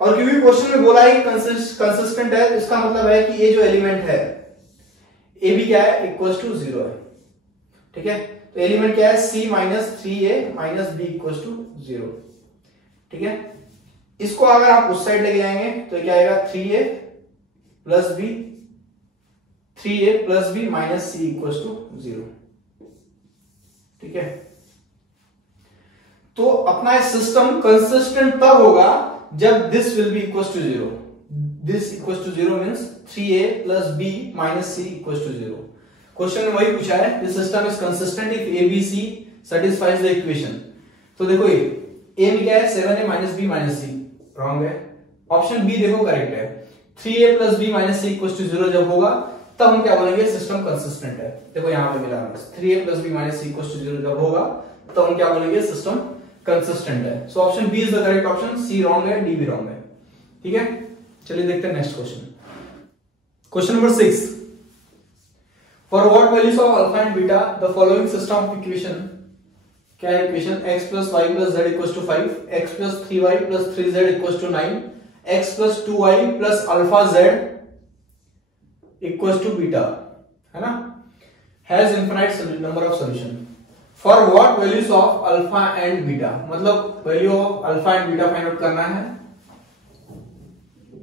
और क्योंकि क्वेश्चन में बोला है कि कंसिस्टेंट है, तो इसका मतलब है कि ये जो एलिमेंट है ए भी क्या है, इक्वल टू 0 है। ठीक है, तो एलिमेंट क्या है, c minus 3a minus b equal to 0। ठीक है, इसको अगर आप उस साइड लेके जाएंगे तो क्या आएगा, 3a plus b, 3a plus b minus c equal to 0। ठीक है, तो अपना सिस्टम कंसिस्टेंट तब होगा जब this will be equal to 0। This equal to 0 means 3a plus b minus c equal to 0। Question में वही पूछा है, this system is consistent if a b c satisfies the equation। तो देखो ये a में क्या है, 7a minus b minus c, wrong है। ऑप्शन बी देखो करेक्ट है, 3a plus b minus c equal to 0 जब होगा तब हम क्या बोलेंगे, सिस्टम कंसिस्टेंट है। देखो यहां पे मिला 3a plus b minus c equal to 0 जब होगा तो हम क्या बोलेंगे, सिस्टम कंसिस्टेंट है। So option B is the correct option, C wrong है, डी भी रॉन्ग है। ठीक है, चलिए देखते हैं next question. Question number 6, for what values of alpha and beta the following system of equation, क्या है equation, x plus y plus z equal to 5, x plus 3y plus 3z equal to 9, x plus 2y plus alpha z equal to beta, है ना, has infinite number of solution. For what values of alpha and beta, मतलब value of alpha and beta find out करना है,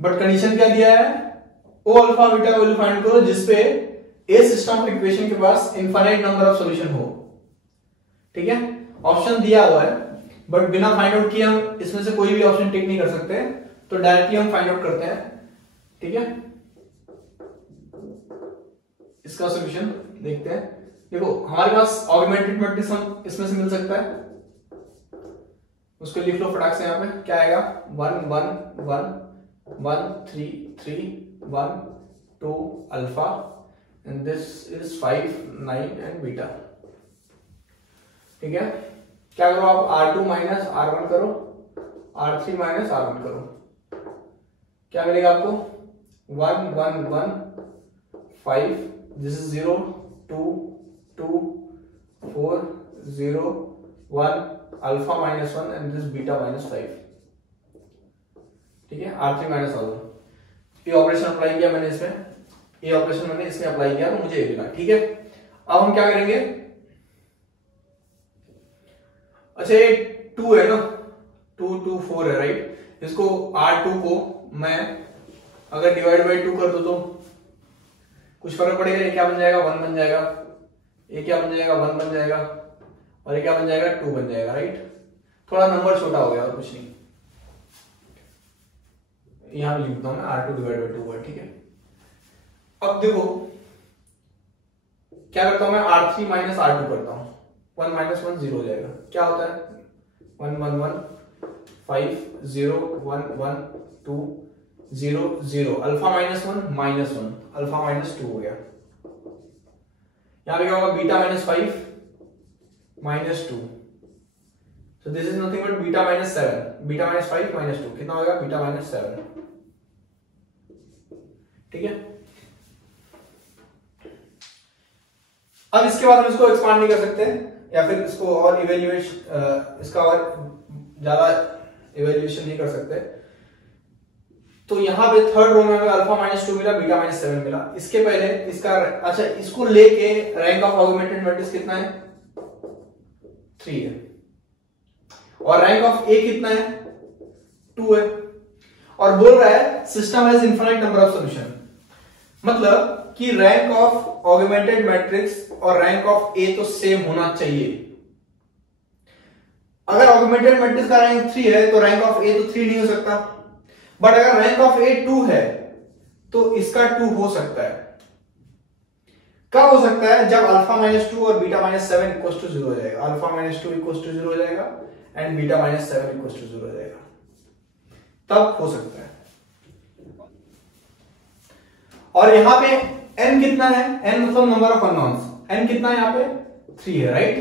but condition क्या दिया है, ओ alpha beta value find करो जिसपे ए सिस्टम ऑफ इक्वेशन के पास इनफिनाइट नंबर ऑफ सॉल्यूशन हो। ठीक है, ऑप्शन दिया हुआ है बट बिना फाइंड आउट किए हम इसमें से कोई भी ऑप्शन टिक नहीं कर सकते, तो डायरेक्टली हम फाइंड आउट करते हैं। ठीक है, इसका सॉल्यूशन देखते हैं। देखो हमारे पास ऑगमेंटेड मैट्रिक्स हम इसमें से मिल सकता है, उसको लिख लो फटाक से। यहाँ पे क्या आएगा, 1 1 1 1 3 3 1 2 alpha and this is 5 9 and beta. ठीक है, क्या करो आप, R2 माइनस R1 करो, R3 माइनस R1 करो, क्या मिलेगा आपको, 1 1 1 5, this is 0 2 2 4 0 1 alpha minus 1 and this beta minus 5। ठीक है, R3 माइनस R1, ये ऑपरेशन अप्लाई किया मैंने इसमें, ये ऑपरेशन मैंने इसमें अप्लाई किया तो मुझे ये मिला। ठीक है, अब हम क्या करेंगे, अच्छा ये 2 है ना, 2 2 4 है राइट, इसको R2 को मैं अगर डिवाइड बाई 2 कर दो तो कुछ फर्क पड़ेगा, ये क्या बन जाएगा, 1 बन जाएगा, ये क्या बन जाएगा, 1 बन जाएगा, और ये क्या बन जाएगा, 2 बन जाएगा राइट। थोड़ा नंबर छोटा हो गया और कुछ नहीं, यहां लिख देता हूं मैं R2 डिवाइड बाई 2 है। ठीक है, अब देखो क्या करता हूं मैं, R3 माइनस R2 करता हूं, 1 माइनस 1 0 हो जाएगा, क्या होता है, 1 1 1 5 0 1 1 2 0 0 alpha minus 1 minus 1 alpha minus 2 हो गया। यहां पे क्या होगा, beta minus 5 minus 2, so this is nothing but beta minus 7, beta minus 5 minus 2 कितना होगा, बीटा माइनस 7। ठीक है, अब इसके बाद हम इसको एक्सपांड नहीं कर सकते या फिर इसको और इवेल्युएट, इसका और ज्यादा इवेल्युएशन नहीं कर सकते, तो यहां पे थर्ड रो में हमें अल्फा माइनस 2 मिला, बीटा माइनस 7 मिला। इसके पहले इसका, अच्छा इसको लेके रैंक ऑफ ऑगमेंटेड मैट्रिक्स कितना है, 3 है, और रैंक ऑफ ए कितना है, 2 है, और बोल रहा है system has infinite number of solution, मतलब कि रैंक ऑफ ऑगमेंटेड मैट्रिक्स और रैंक ऑफ ए तो सेम होना चाहिए। अगर ऑगमेंटेड मैट्रिक्स का रैंक 3 है तो रैंक ऑफ ए तो 3 नहीं हो सकता, बट अगर रैंक ऑफ ए 2 है तो इसका 2 हो सकता है। कब हो सकता है? जब अल्फा माइनस 2 और बीटा माइनस 7 इक्वल टू 0 हो जाएगा। अल्फा माइनस 2 इक्वल टू 0 हो जाएगा and beta minus 7 equal to 0 हो जाएगा, तब हो सकता है। और यहां पे n कितना है? n मतलब नंबर ऑफ अननोन्स। n कितना है यहां पे? 3 है, right.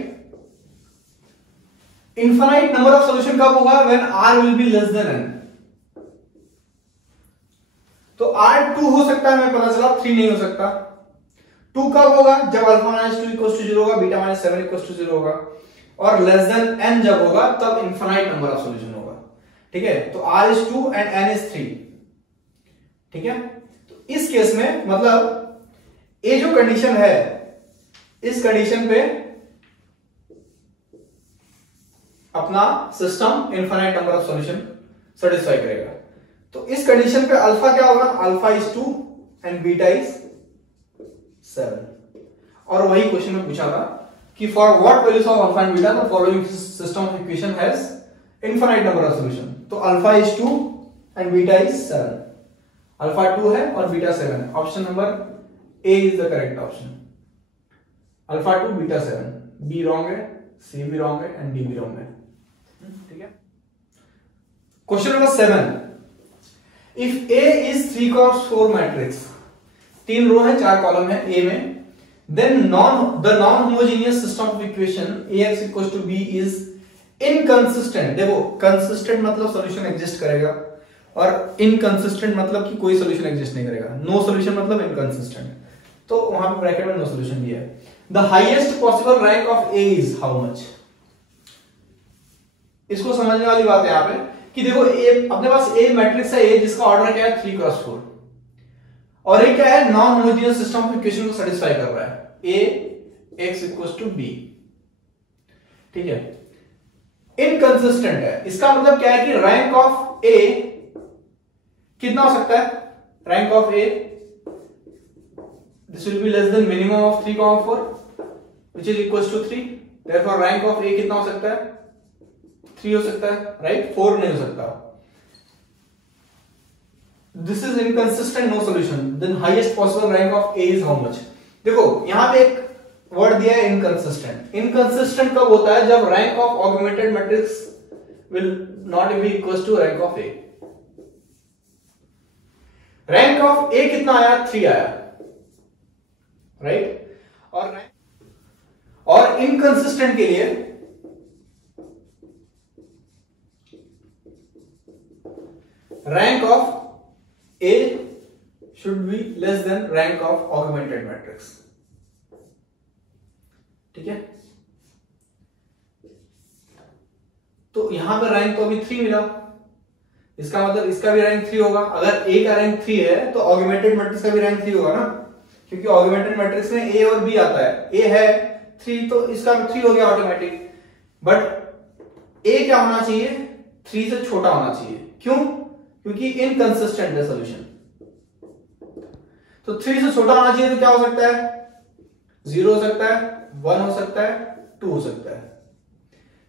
Infinite number of solution कब होगा? When r will be less then n। तो r 2 हो सकता है, हमें पता चला, 3 नहीं हो सकता। 2 कब होगा? जब अल्फा माइनस 2 इक्वल टू 0 होगा, बीटा माइनस 7 इक्वल टू 0 होगा, और लेस देन n जब होगा तब इनफाइनाइट नंबर ऑफ सॉल्यूशन होगा। ठीक है, तो r is 2 and n is 3। ठीक है, तो इस केस में मतलब ये जो कंडीशन है, इस कंडीशन पे अपना system infinite number of solution satisfy करेगा। तो इस कंडीशन पे अल्फा क्या होगा? Alpha is 2 and beta is 7। और वही क्वेश्चन में पूछा था कि for what values of alpha and beta the following system of equation has infinite number of solution. तो alpha is 2 and beta is 7। Alpha 2 है और बीटा 7 है। Option number A is the correct option. Alpha 2 beta 7, be wrong है, सी भी रॉन्ग है and D भी रॉन्ग है। ठीक है, question number 7, if A is 3 cross 4 matrix, 3 रो है 4 कॉलम है ए में, then the non-homogeneous system of equation ax equals to b is inconsistent। देखो consistent मतलब solution exist करेगा और inconsistent मतलब कि कोई solution exist नहीं करेगा। no solution मतलब inconsistent, तो वहां पे ब्रैकेट में no solution दिया है। the highest possible rank of a is how much। इसको समझने वाली बात है यहाँ पे कि देखो a, अपने पास a मैट्रिक्स है a जिसका ऑर्डर क्या है 3 क्रॉस 4, और ये क्या है? Non homogeneous system of equation को सेटिस्फाई कर रहा है। a x equals to b। ठीक है, इनकंसिस्टेंट है, इसका मतलब क्या है कि रैंक ऑफ a कितना हो सकता है? Rank of a this will be less than minimum of 3,4 which is equals to 3। Therefore rank of a कितना हो सकता है? 3 हो सकता है, राइट? 4 नहीं हो सकता। This is inconsistent, no solution. Then highest possible rank of A is how much? देखो यहां पे एक वर्ड दिया है inconsistent। inconsistent कब होता है? जब rank of augmented matrix will not be equals to rank of A। rank of A कितना आया? 3 आया, राइट? और inconsistent के लिए rank of A should be less than rank of augmented matrix। ठीक है, तो यहां पर रैंक तो अभी 3 मिला, इसका मतलब इसका भी रैंक 3 होगा। अगर A का रैंक 3 है तो ऑगमेंटेड मैट्रिक्स का भी रैंक 3 होगा ना, क्योंकि ऑगमेंटेड मैट्रिक्स में A और B आता है। A है 3 तो इसका 3 हो गया ऑटोमेटिक, बट A क्या होना चाहिए? 3 से छोटा होना चाहिए। क्यों? क्योंकि इनकंसिस्टेंट है सॉल्यूशन। तो 3 से छोटा होना चाहिए, तो क्या हो सकता है? 0 हो सकता है, 1 हो सकता है, 2 हो सकता है।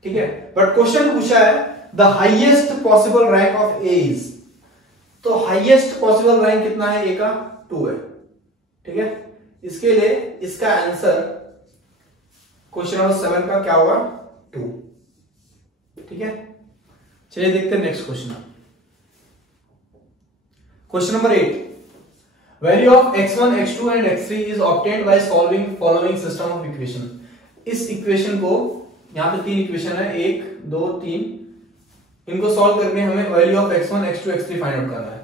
ठीक है, बट क्वेश्चन पूछा है the highest possible rank of A is, तो हाईएस्ट पॉसिबल रैंक कितना है? ए का 2 है। ठीक है, इसके लिए इसका आंसर क्वेश्चन नंबर 7 का क्या होगा? 2। ठीक है, चलिए देखते हैं next question. Question number 8, value of x1 x2 and x3 is obtained by solving following system of equation. इस इक्वेशन को, यहां पे 3 इक्वेशन है, 1 2 3, इनको सॉल्व करके हमें value of x1 x2 x3 find out करना है।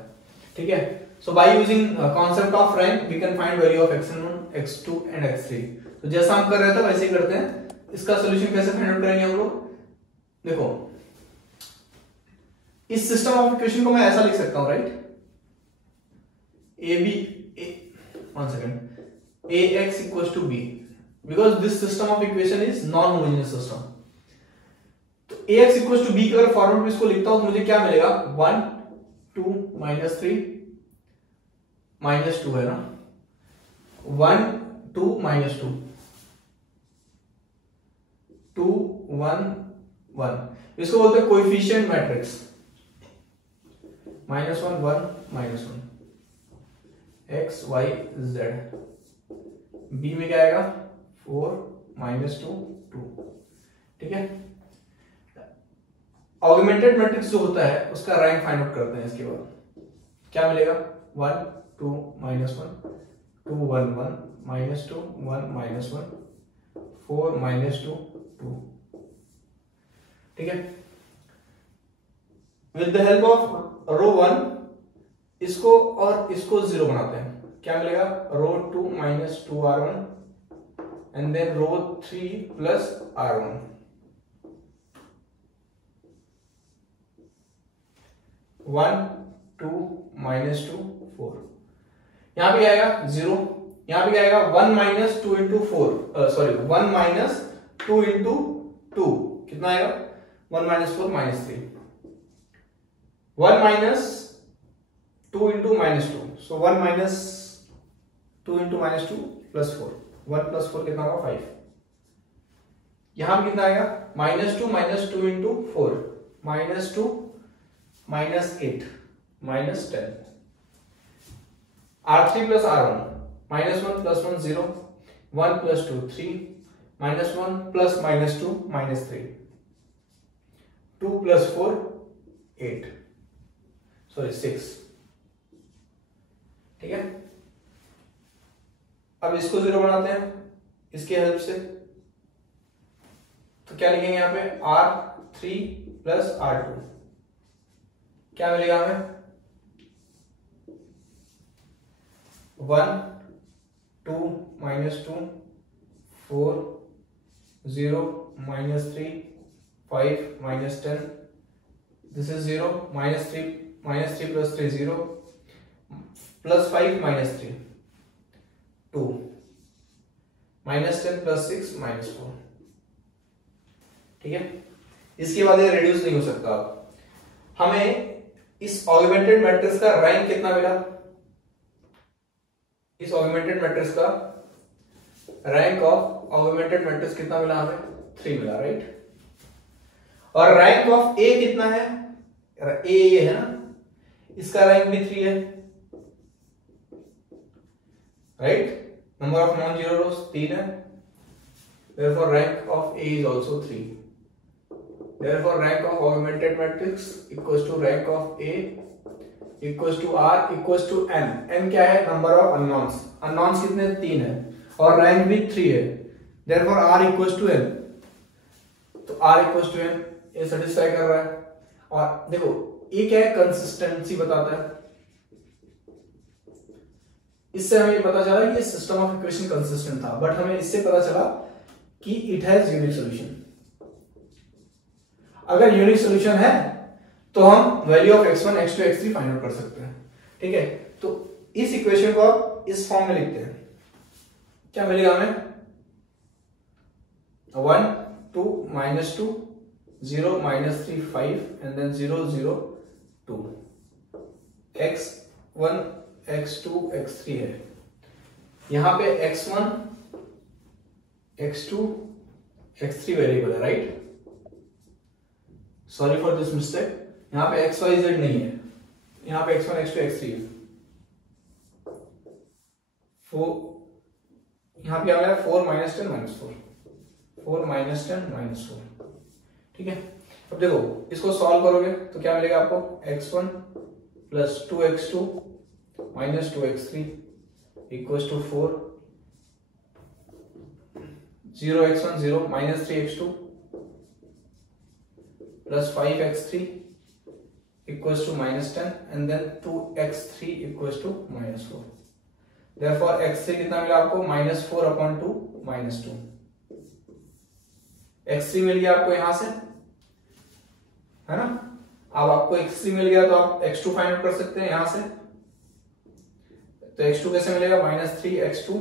ठीक है, so by using concept of rank we can find value of x1 x2 and x3। तो जैसा हम कर रहे थे वैसे ही करते हैं। इसका सॉल्यूशन कैसे फाइंड आउट करेंगे हम लोग? देखो इस सिस्टम ऑफ इक्वेशन को मैं ऐसा लिख सकता हूं, right? ax equals to b because this system of equation is non-homogeneous system। तो ax equals to b के अगर फॉर्मेट में इसको लिखता हूं तो मुझे क्या मिलेगा? 1 2 -3 -2 है ना, 1 2 -2 2 1 1, इसको बोलते हैं coefficient matrix. -1 1 -1 x y z B में क्या आएगा 4 -2 2। ठीक है, ऑगमेंटेड मैट्रिक्स जो होता है उसका रैंक फाइंड आउट करते हैं। इसके बाद क्या मिलेगा 1 2 -1 2 1 1 -2 1 -1 4 -2 2। ठीक है, with the help of row 1 इसको और इसको 0 बनाते हैं। क्या मिलेगा row 2 -2r1 and then row 3 +r1। One 2 -2 4। यहां भी आएगा 0, यहां भी आएगा 1 -2 × 4 सॉरी 1 -2 × 2 कितना आएगा 1 -4 -3 1 -2 × -2 सो 1 -2 × -2 +4 1 + 4 कितना होगा 5। यहां भी कितना आएगा -2 -2 × 4 -2 -8 -10 r3 + r1 -1 + 1 0 1 + 2 3 -1 + -2 -3 2 + 4 8 सॉरी 6। ठीक है, अब इसको 0 बनाते हैं इसके हेल्प से। तो क्या लिखेंगे यहां पे r3 + r2 क्या मिलेगा हमें 1 2 -2 4 0 -3 5 -10 दिस इज 0 -3 + 3 0 +5 -3 2 -10 + 6 -4। ठीक है, इसके बाद ये रिड्यूस नहीं हो सकता। हमें इस ऑगमेंटेड मैट्रिक्स का रैंक कितना मिला, इस ऑगमेंटेड मैट्रिक्स का रैंक ऑफ ऑगमेंटेड मैट्रिक्स कितना मिला हमें 3 मिला, राइट। और रैंक ऑफ ए कितना है, ए ये है ना, इसका रैंक भी 3 है, right. Number of non zero रोज 3 है, therefore rank of A is also 3. Therefore rank of augmented matrix equals to rank of A equals to R equals to N. N क्या है, नंबर ऑफ अननोन्स, अननोन्स कितने 3 है और rank भी 3 है, therefore R equals to N। तो R equals to N ये satisfy कर रहा है। और देखो ये क्या है, कंसिस्टेंसी बताता है। इससे हमें ये पता चला कि ये सिस्टम ऑफ इक्वेशन कंसिस्टेंट था, बट हमें इससे पता चला कि इट हैज यूनिक सॉल्यूशन। अगर यूनिक सॉल्यूशन है तो हम value of x1 x2 x3 find out कर सकते हैं। ठीक है, तो इस इक्वेशन को आप इस फॉर्म में लिखते हैं। क्या मिलेगा हमें 1 2 -2 0 -3 5 and then 0 0 2 x1 x2 x3 है। यहां पे x1 x2 x3 वेरिएबल है, right. Sorry for this mistake, यहां पे x y z नहीं है, यहां पे x1 x2 x3 है। यहां पे आ गया 4 -10 -4 4 -10 -4। ठीक है, अब देखो इसको सॉल्व करोगे तो क्या मिलेगा आपको x1 + 2x2 - 2x3 = 4 0x1 0 -3x2 + 5x3 = -10 and then 2x3 = -4। Therefore x3 कितना मिला आपको -4/2 -2। x3 मिल गया आपको यहां से, है ना। अब आपको x3 मिल गया तो आप x2 फाइंड आउट कर सकते हैं यहां से। तो x2 कैसे मिलेगा -3x2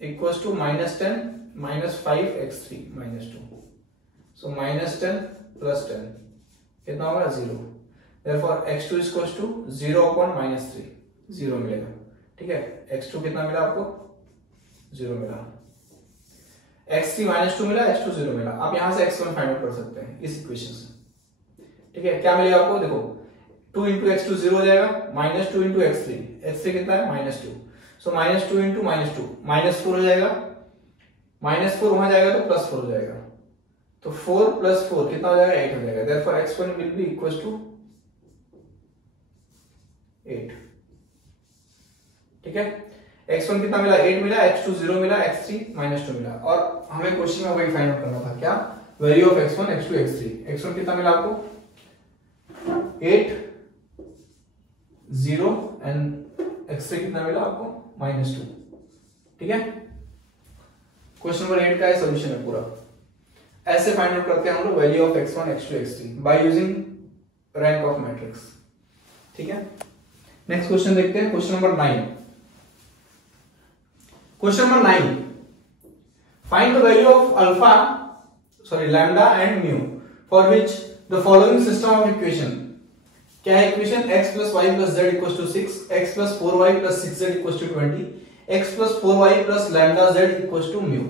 equals to -10 -5x3 -2 so -10 + 10 कितना होगा 0। therefore x2 equals to 0/-3 0 मिलेगा। ठीक है, x2 कितना मिला आपको 0 मिला, x3 -2 मिला, x2 0 मिला। आप यहां से x1 फाइंड आउट कर सकते हैं इस इक्वेशन से। ठीक है, क्या मिलेगा आपको, देखो 2 × x2 0 हो जाएगा, -2 × x3 कितना है -2। सो -2 इंटू -2 -4 हो जाएगा, -4 वहां जाएगा तो +4 हो जाएगा, तो 4 + 4 कितना हो जाएगा 8 हो जाएगा। Therefore x1 will be equal to 8। ठीक है, x1 कितना मिला 8 मिला, x2 0 मिला, x3 -2 मिला, और हमें क्वेश्चन में वही फाइंड आउट करना था, क्या value of x1 x2 x3। x1 कितना मिला आपको 8 0 एंड x3 कितना मिला आपको -2। ठीक है, क्वेश्चन नंबर 8 का ये सॉल्यूशन है पूरा। ऐसे फाइंड आउट करते हैं हम लोग value of x1 x2 x3 by using rank of matrix. ठीक है, नेक्स्ट क्वेश्चन देखते हैं, question number 9। Question number 9, find the value of lambda and mu for which the following system of equation. क्या है equation, x + y + z = 6, x + 4y + 6z = 20, x + 4y + lambda z = mu.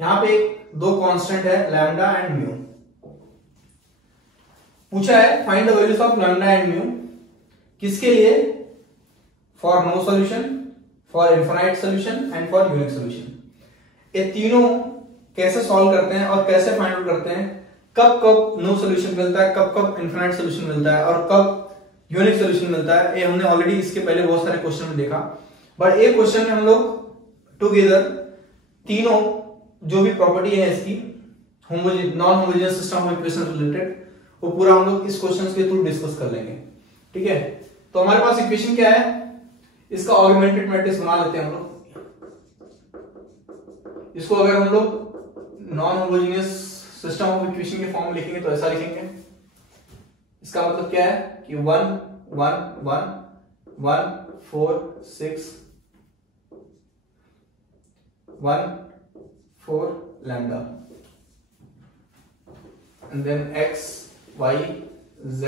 यहां पे दो constant है lambda and mu. पूछा है find the values of lambda and mu किसके लिए, for no solution, for infinite solution and for unique solution. ये तीनों कैसे सॉल्व करते हैं और कैसे फाइंड आउट करते हैं, कब कब नो सॉल्यूशन मिलता है, कब कब इनफाइनाइट सॉल्यूशन मिलता है और कब यूनिक सॉल्यूशन मिलता है, ये हमने ऑलरेडी इसके पहले बहुत सारे क्वेश्चन में देखा। बट एक क्वेश्चन में हम लोग टुगेदर तीनों जो भी प्रॉपर्टी है इसकी non homogeneous system of equation related, वो पूरा हम लोग इस क्वेश्चन के थ्रू डिस्कस कर लेंगे। ठीक है, तो हमारे पास इक्वेशन क्या है, इसका ऑगमेंटेड मैट्रिक्स बना लेते हैं हम लोग। इसको अगर हम लोग non homogeneous system of equation के फॉर्म में लिखेंगे तो ऐसा लिखेंगे। इसका मतलब क्या है कि 1 1 1 1 4 6 1 4 lambda and then x y z,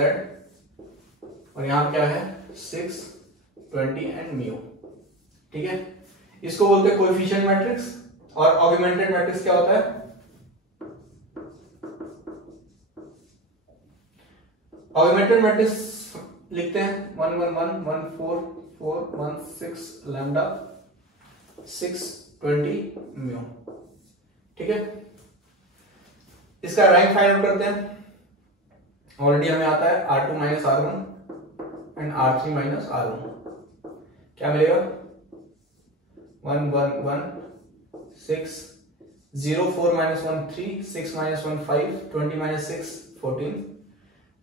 और यहां क्या है 6 20 एंड म्यू। ठीक है, इसको बोलते हैं कोएफिशिएंट मैट्रिक्स। और ऑगमेंटेड मैट्रिक्स क्या होता है, ऑगमेंटेड मैट्रिक्स लिखते हैं 1 1 1 1 4 4 1 6 लैम्डा 6 20 म्यू। ठीक है, इसका रैंक फाइंड आउट करते हैं। ऑलरेडी हमें आता है R2 - R1 and R3 - R1। क्या मिलेगा 1 1 1 6 0 4 - 1 3 6 - 1 5 20 - 6 14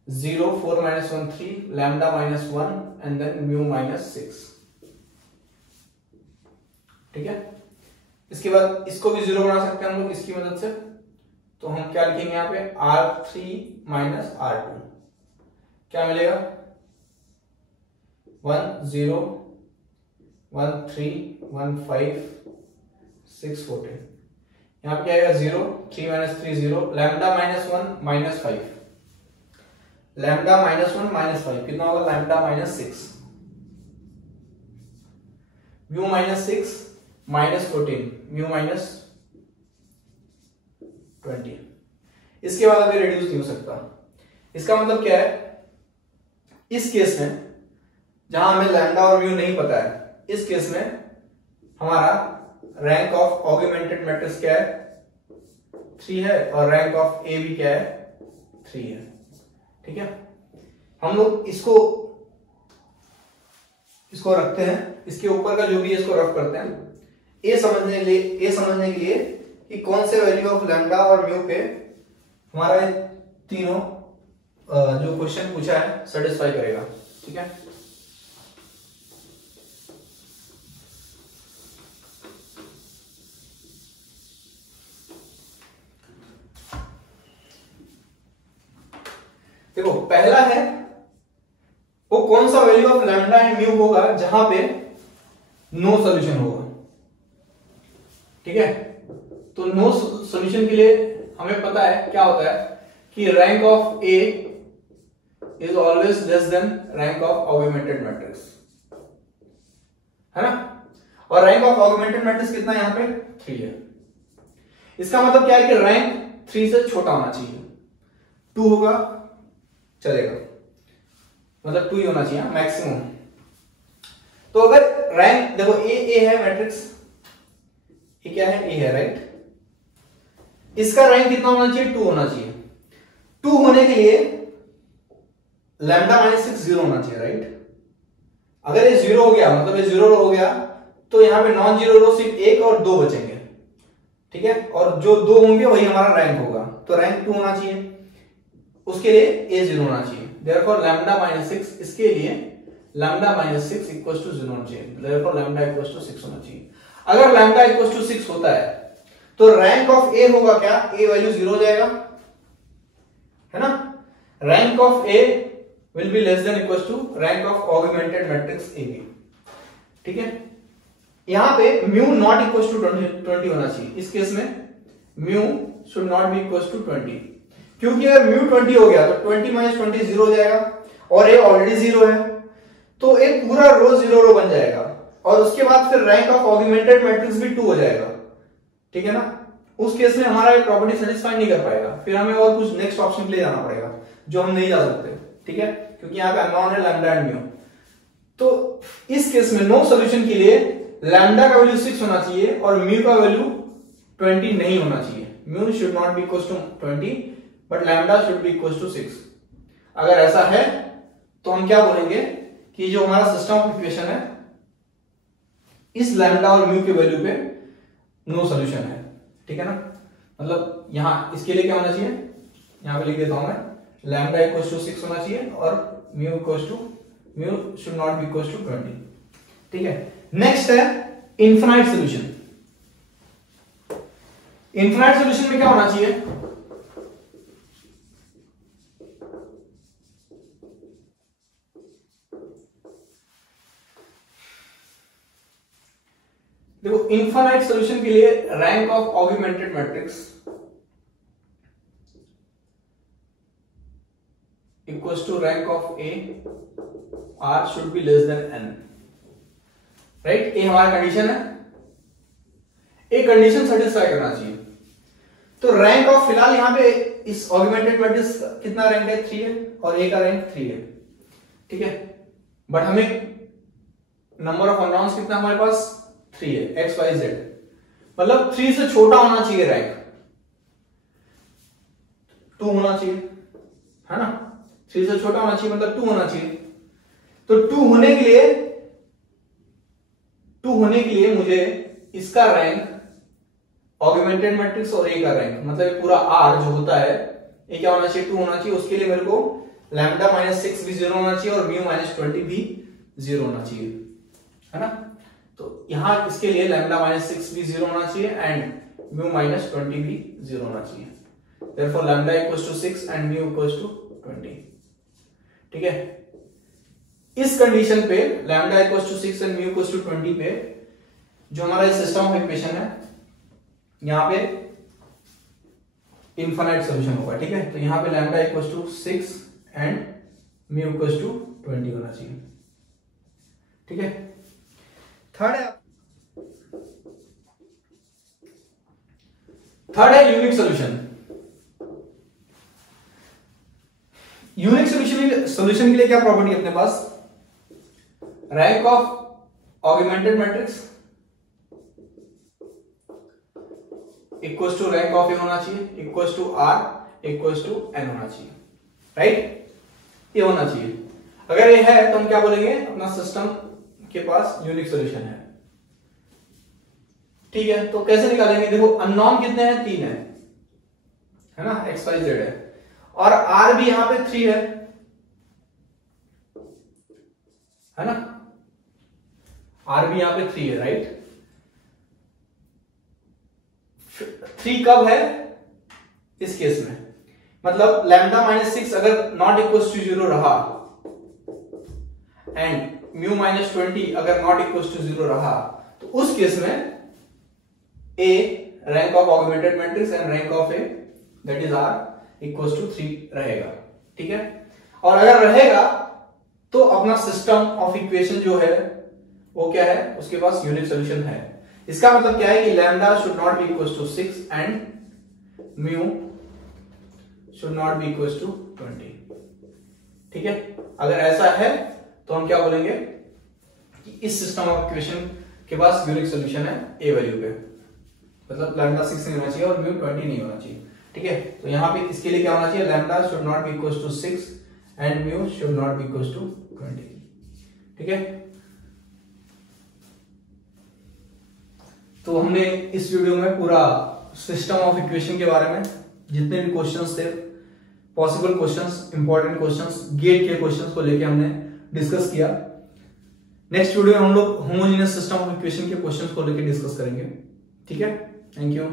0 4 - 1 3 lambda -1 and then mu -6। ठीक है, इसके बाद इसको भी 0 बना सकते हैं हम लोग इसकी मदद से। तो हम क्या लिखेंगे यहाँ पे R3 - R2, क्या मिलेगा 1 0 1 3 1 5 6 14। यहाँ पे क्या आएगा 0 3 - 3 0 लैम्डा -1 -5, लैम्डा -1 -5 कितना होगा लैम्डा -6, म्यू -6 -14 म्यू -20। इसके बाद अभी रिड्यूस नहीं हो सकता। इसका मतलब क्या है, इस केस में जहां हमें लैम्डा और म्यू नहीं पता है, इस केस में हमारा रैंक ऑफ ऑगमेंटेड मैट्रिक्स क्या है 3 है, और रैंक ऑफ ए भी क्या है 3 है। ठीक है, हम लोग इसको रखते हैं, इसके ऊपर का जो भी है इसको रफ करते हैं, ये समझने के लिए कि कौन से वैल्यू ऑफ लैम्डा और म्यू पे हमारा तीनों जो क्वेश्चन पूछा है सेटिस्फाई करेगा। ठीक है, देखो पहला है वो कौन सा value of lambda and mu होगा जहां पे नो सॉल्यूशन होगा। ठीक है, तो नो सॉल्यूशन के लिए हमें पता है क्या होता है कि rank of A is always less than rank of augmented matrix, है ना। और रैंक ऑफ ऑगमेंटेड मैट्रिक्स कितना यहां पे 3 है। इसका मतलब क्या है कि रैंक 3 से छोटा होना चाहिए, 2 होगा चलेगा, मतलब 2 ही होना चाहिए मैक्सिमम। तो अगर रैंक देखो ए है मैट्रिक्स, ये क्या है, ए है, राइट। इसका रैंक कितना होना चाहिए, 2 होना चाहिए। 2 होने के लिए लैम्डा माइनस 6 0 होना चाहिए, राइट। अगर ये 0 हो गया, मतलब ये 0 हो गया, तो यहां पे नॉन जीरो रो सिर्फ 1 और 2 बचेंगे, ठीक है। और जो 2 होंगे वही हमारा रैंक होगा, तो रैंक 2 होना चाहिए। उसके लिए ए 0 होना चाहिए। देयरफॉर लैम्डा माइनस 6, इसके लिए लैम्डा माइनस 6 इक्वल टू 0 होना चाहिए। देयरफॉर लैम्डा इक्वल टू 6 होना चाहिए। अगर लैम्डा इक्वल टू 6 होता है तो रैंक ऑफ ए होगा क्या, ए वैल्यू 0 हो जाएगा, है ना। Rank of A will be less than equal to rank of augmented matrix A B, ठीक है। यहां पे म्यू नॉट इक्वल टू 20 होना चाहिए। इस केस में mu should not be equal to 20, क्योंकि अगर म्यू 20 हो गया तो 20 माइनस 20 0 हो जाएगा, और ए ऑलरेडी 0 है, तो एक पूरा रो 0 रो बन जाएगा, और उसके बाद फिर रैंक ऑफ ऑगमेंटेड मैट्रिक्स भी 2 हो जाएगा, ठीक है ना। उस केस में हमारा एक प्रॉपर्टी सेटिस्फाई नहीं कर पाएगा, फिर हमें और कुछ नेक्स्ट ऑप्शन के लिए जाना पड़ेगा, जो हम नहीं जा सकते, ठीक है, क्योंकि यहाँ पे अननोन है लैम्डा एंड म्यू। तो इस केस में नो सॉल्यूशन के लिए लैम्डा का वैल्यू 6 होना चाहिए और म्यू का वैल्यू 20 नहीं होना चाहिए। Mu should not be equal to 20 but lambda should be equal to 6। अगर ऐसा है तो हम क्या बोलेंगे कि जो हमारा सिस्टम ऑफ इक्वेशन है, इस लैम्डा और म्यू के वैल्यू पे नो सॉल्यूशन है, ठीक है ना। मतलब यहां इसके लिए क्या होना चाहिए, यहां पे लिख देता हूं मैं, लैम्डा इक्वल टू 6 होना चाहिए और mu should not be equal to 20, ठीक है। नेक्स्ट है इनफिनाइट सॉल्यूशन। इनफिनाइट सॉल्यूशन में क्या होना चाहिए, देखो इनफिनाइट सॉल्यूशन के लिए rank of augmented matrix equals to rank of A r should be less than n, right. ये हमारा कंडीशन है, एक कंडीशन सेटिस्फाई करना चाहिए। तो रैंक ऑफ, फिलहाल यहां पे इस ऑगमेंटेड मैट्रिक्स कितना रैंक है, 3 है, और ए का रैंक 3 है, ठीक है। बट हमें नंबर ऑफ अननोन्स कितना हमारे पास 3 है, एक्स वाई जेड, मतलब 3 से छोटा होना चाहिए रैंक, 2 होना चाहिए, है ना। 3 से छोटा होना चाहिए मतलब 2 होना चाहिए। तो 2 होने के लिए मुझे इसका रैंक ऑगमेंटेड मैट्रिक्स और ए का रैंक, मतलब पूरा आर जो होता है, ये क्या होना चाहिए, 2 होना चाहिए। उसके लिए मेरे को लैम्डा माइनस 6 भी 0 होना चाहिए और म्यू माइनस 20 भी 0 होना चाहिए, है ना। तो यहां इसके लिए लैम्डा माइनस 6 भी 0 होना चाहिए एंड म्यू माइनस 20 भी 0 होना चाहिए। Therefore lambda equals to 6 and mu equals to 20, ठीक है। इस कंडीशन पे lambda equals to 6 and mu equals to 20 पे जो हमारा सिस्टम ऑफ इक्वेशन है, यहां पे इनफिनाइट सॉल्यूशन होगा, ठीक है। तो यहां पे lambda equals to 6 and mu equals to 20 होना चाहिए, ठीक है। थर्ड है यूनिक सॉल्यूशन। यूनिक सॉल्यूशन के लिए क्या प्रॉपर्टी अपने पास, rank of augmented matrix equals to rank of A होना चाहिए, equals to R equals to N होना चाहिए, राइट। ये होना चाहिए। अगर ये है तो हम क्या बोलेंगे, अपना सिस्टम के पास यूनिक सॉल्यूशन है, ठीक है। तो कैसे निकालेंगे, देखो अननोन कितने हैं, 3 है ना, एक्स वाई जेड है, और आर भी यहां पे 3 है ना, आर भी यहां पे 3 है, राइट। 3 कब है इस केस में, मतलब लैम्डा माइनस 6 अगर नॉट इक्वल टू 0 रहा एंड म्यू माइनस 20 अगर नॉट इक्वल टू 0 रहा, तो उस केस में A rank of augmented matrix and rank of A that is R equals to 3 रहेगा, ठीक है। और अगर रहेगा तो अपना सिस्टम ऑफ इक्वेशन जो है वो क्या है, उसके पास यूनिक सॉल्यूशन है। इसका मतलब क्या है कि lambda should not be equals to 6 and mu should not be equals to 20, ठीक है। अगर ऐसा है तो हम क्या बोलेंगे कि इस सिस्टम ऑफ इक्वेशन के पास यूनिक सोल्यूशन है ए वैल्यू पे, मतलब लैम्डा 6 नहीं होना चाहिए और म्यू 20 नहीं होना चाहिए। ठीक है, तो यहाँ पे इसके लिए क्या होना चाहिए, lambda should not be equal to 6 and mu should not be equal to 20। ठीक है, तो हमने इस वीडियो में पूरा सिस्टम ऑफ इक्वेशन के बारे में जितने भी क्वेश्चंस थे, possible questions, important questions, GATE के क्वेश्चंस को लेके हमने डिस्कस किया। नेक्स्ट वीडियो में हम लोग होमोजेनियस सिस्टम ऑफ इक्वेशन के क्वेश्चंस को लेके डिस्कस करेंगे। ठीक है, थैंक यू।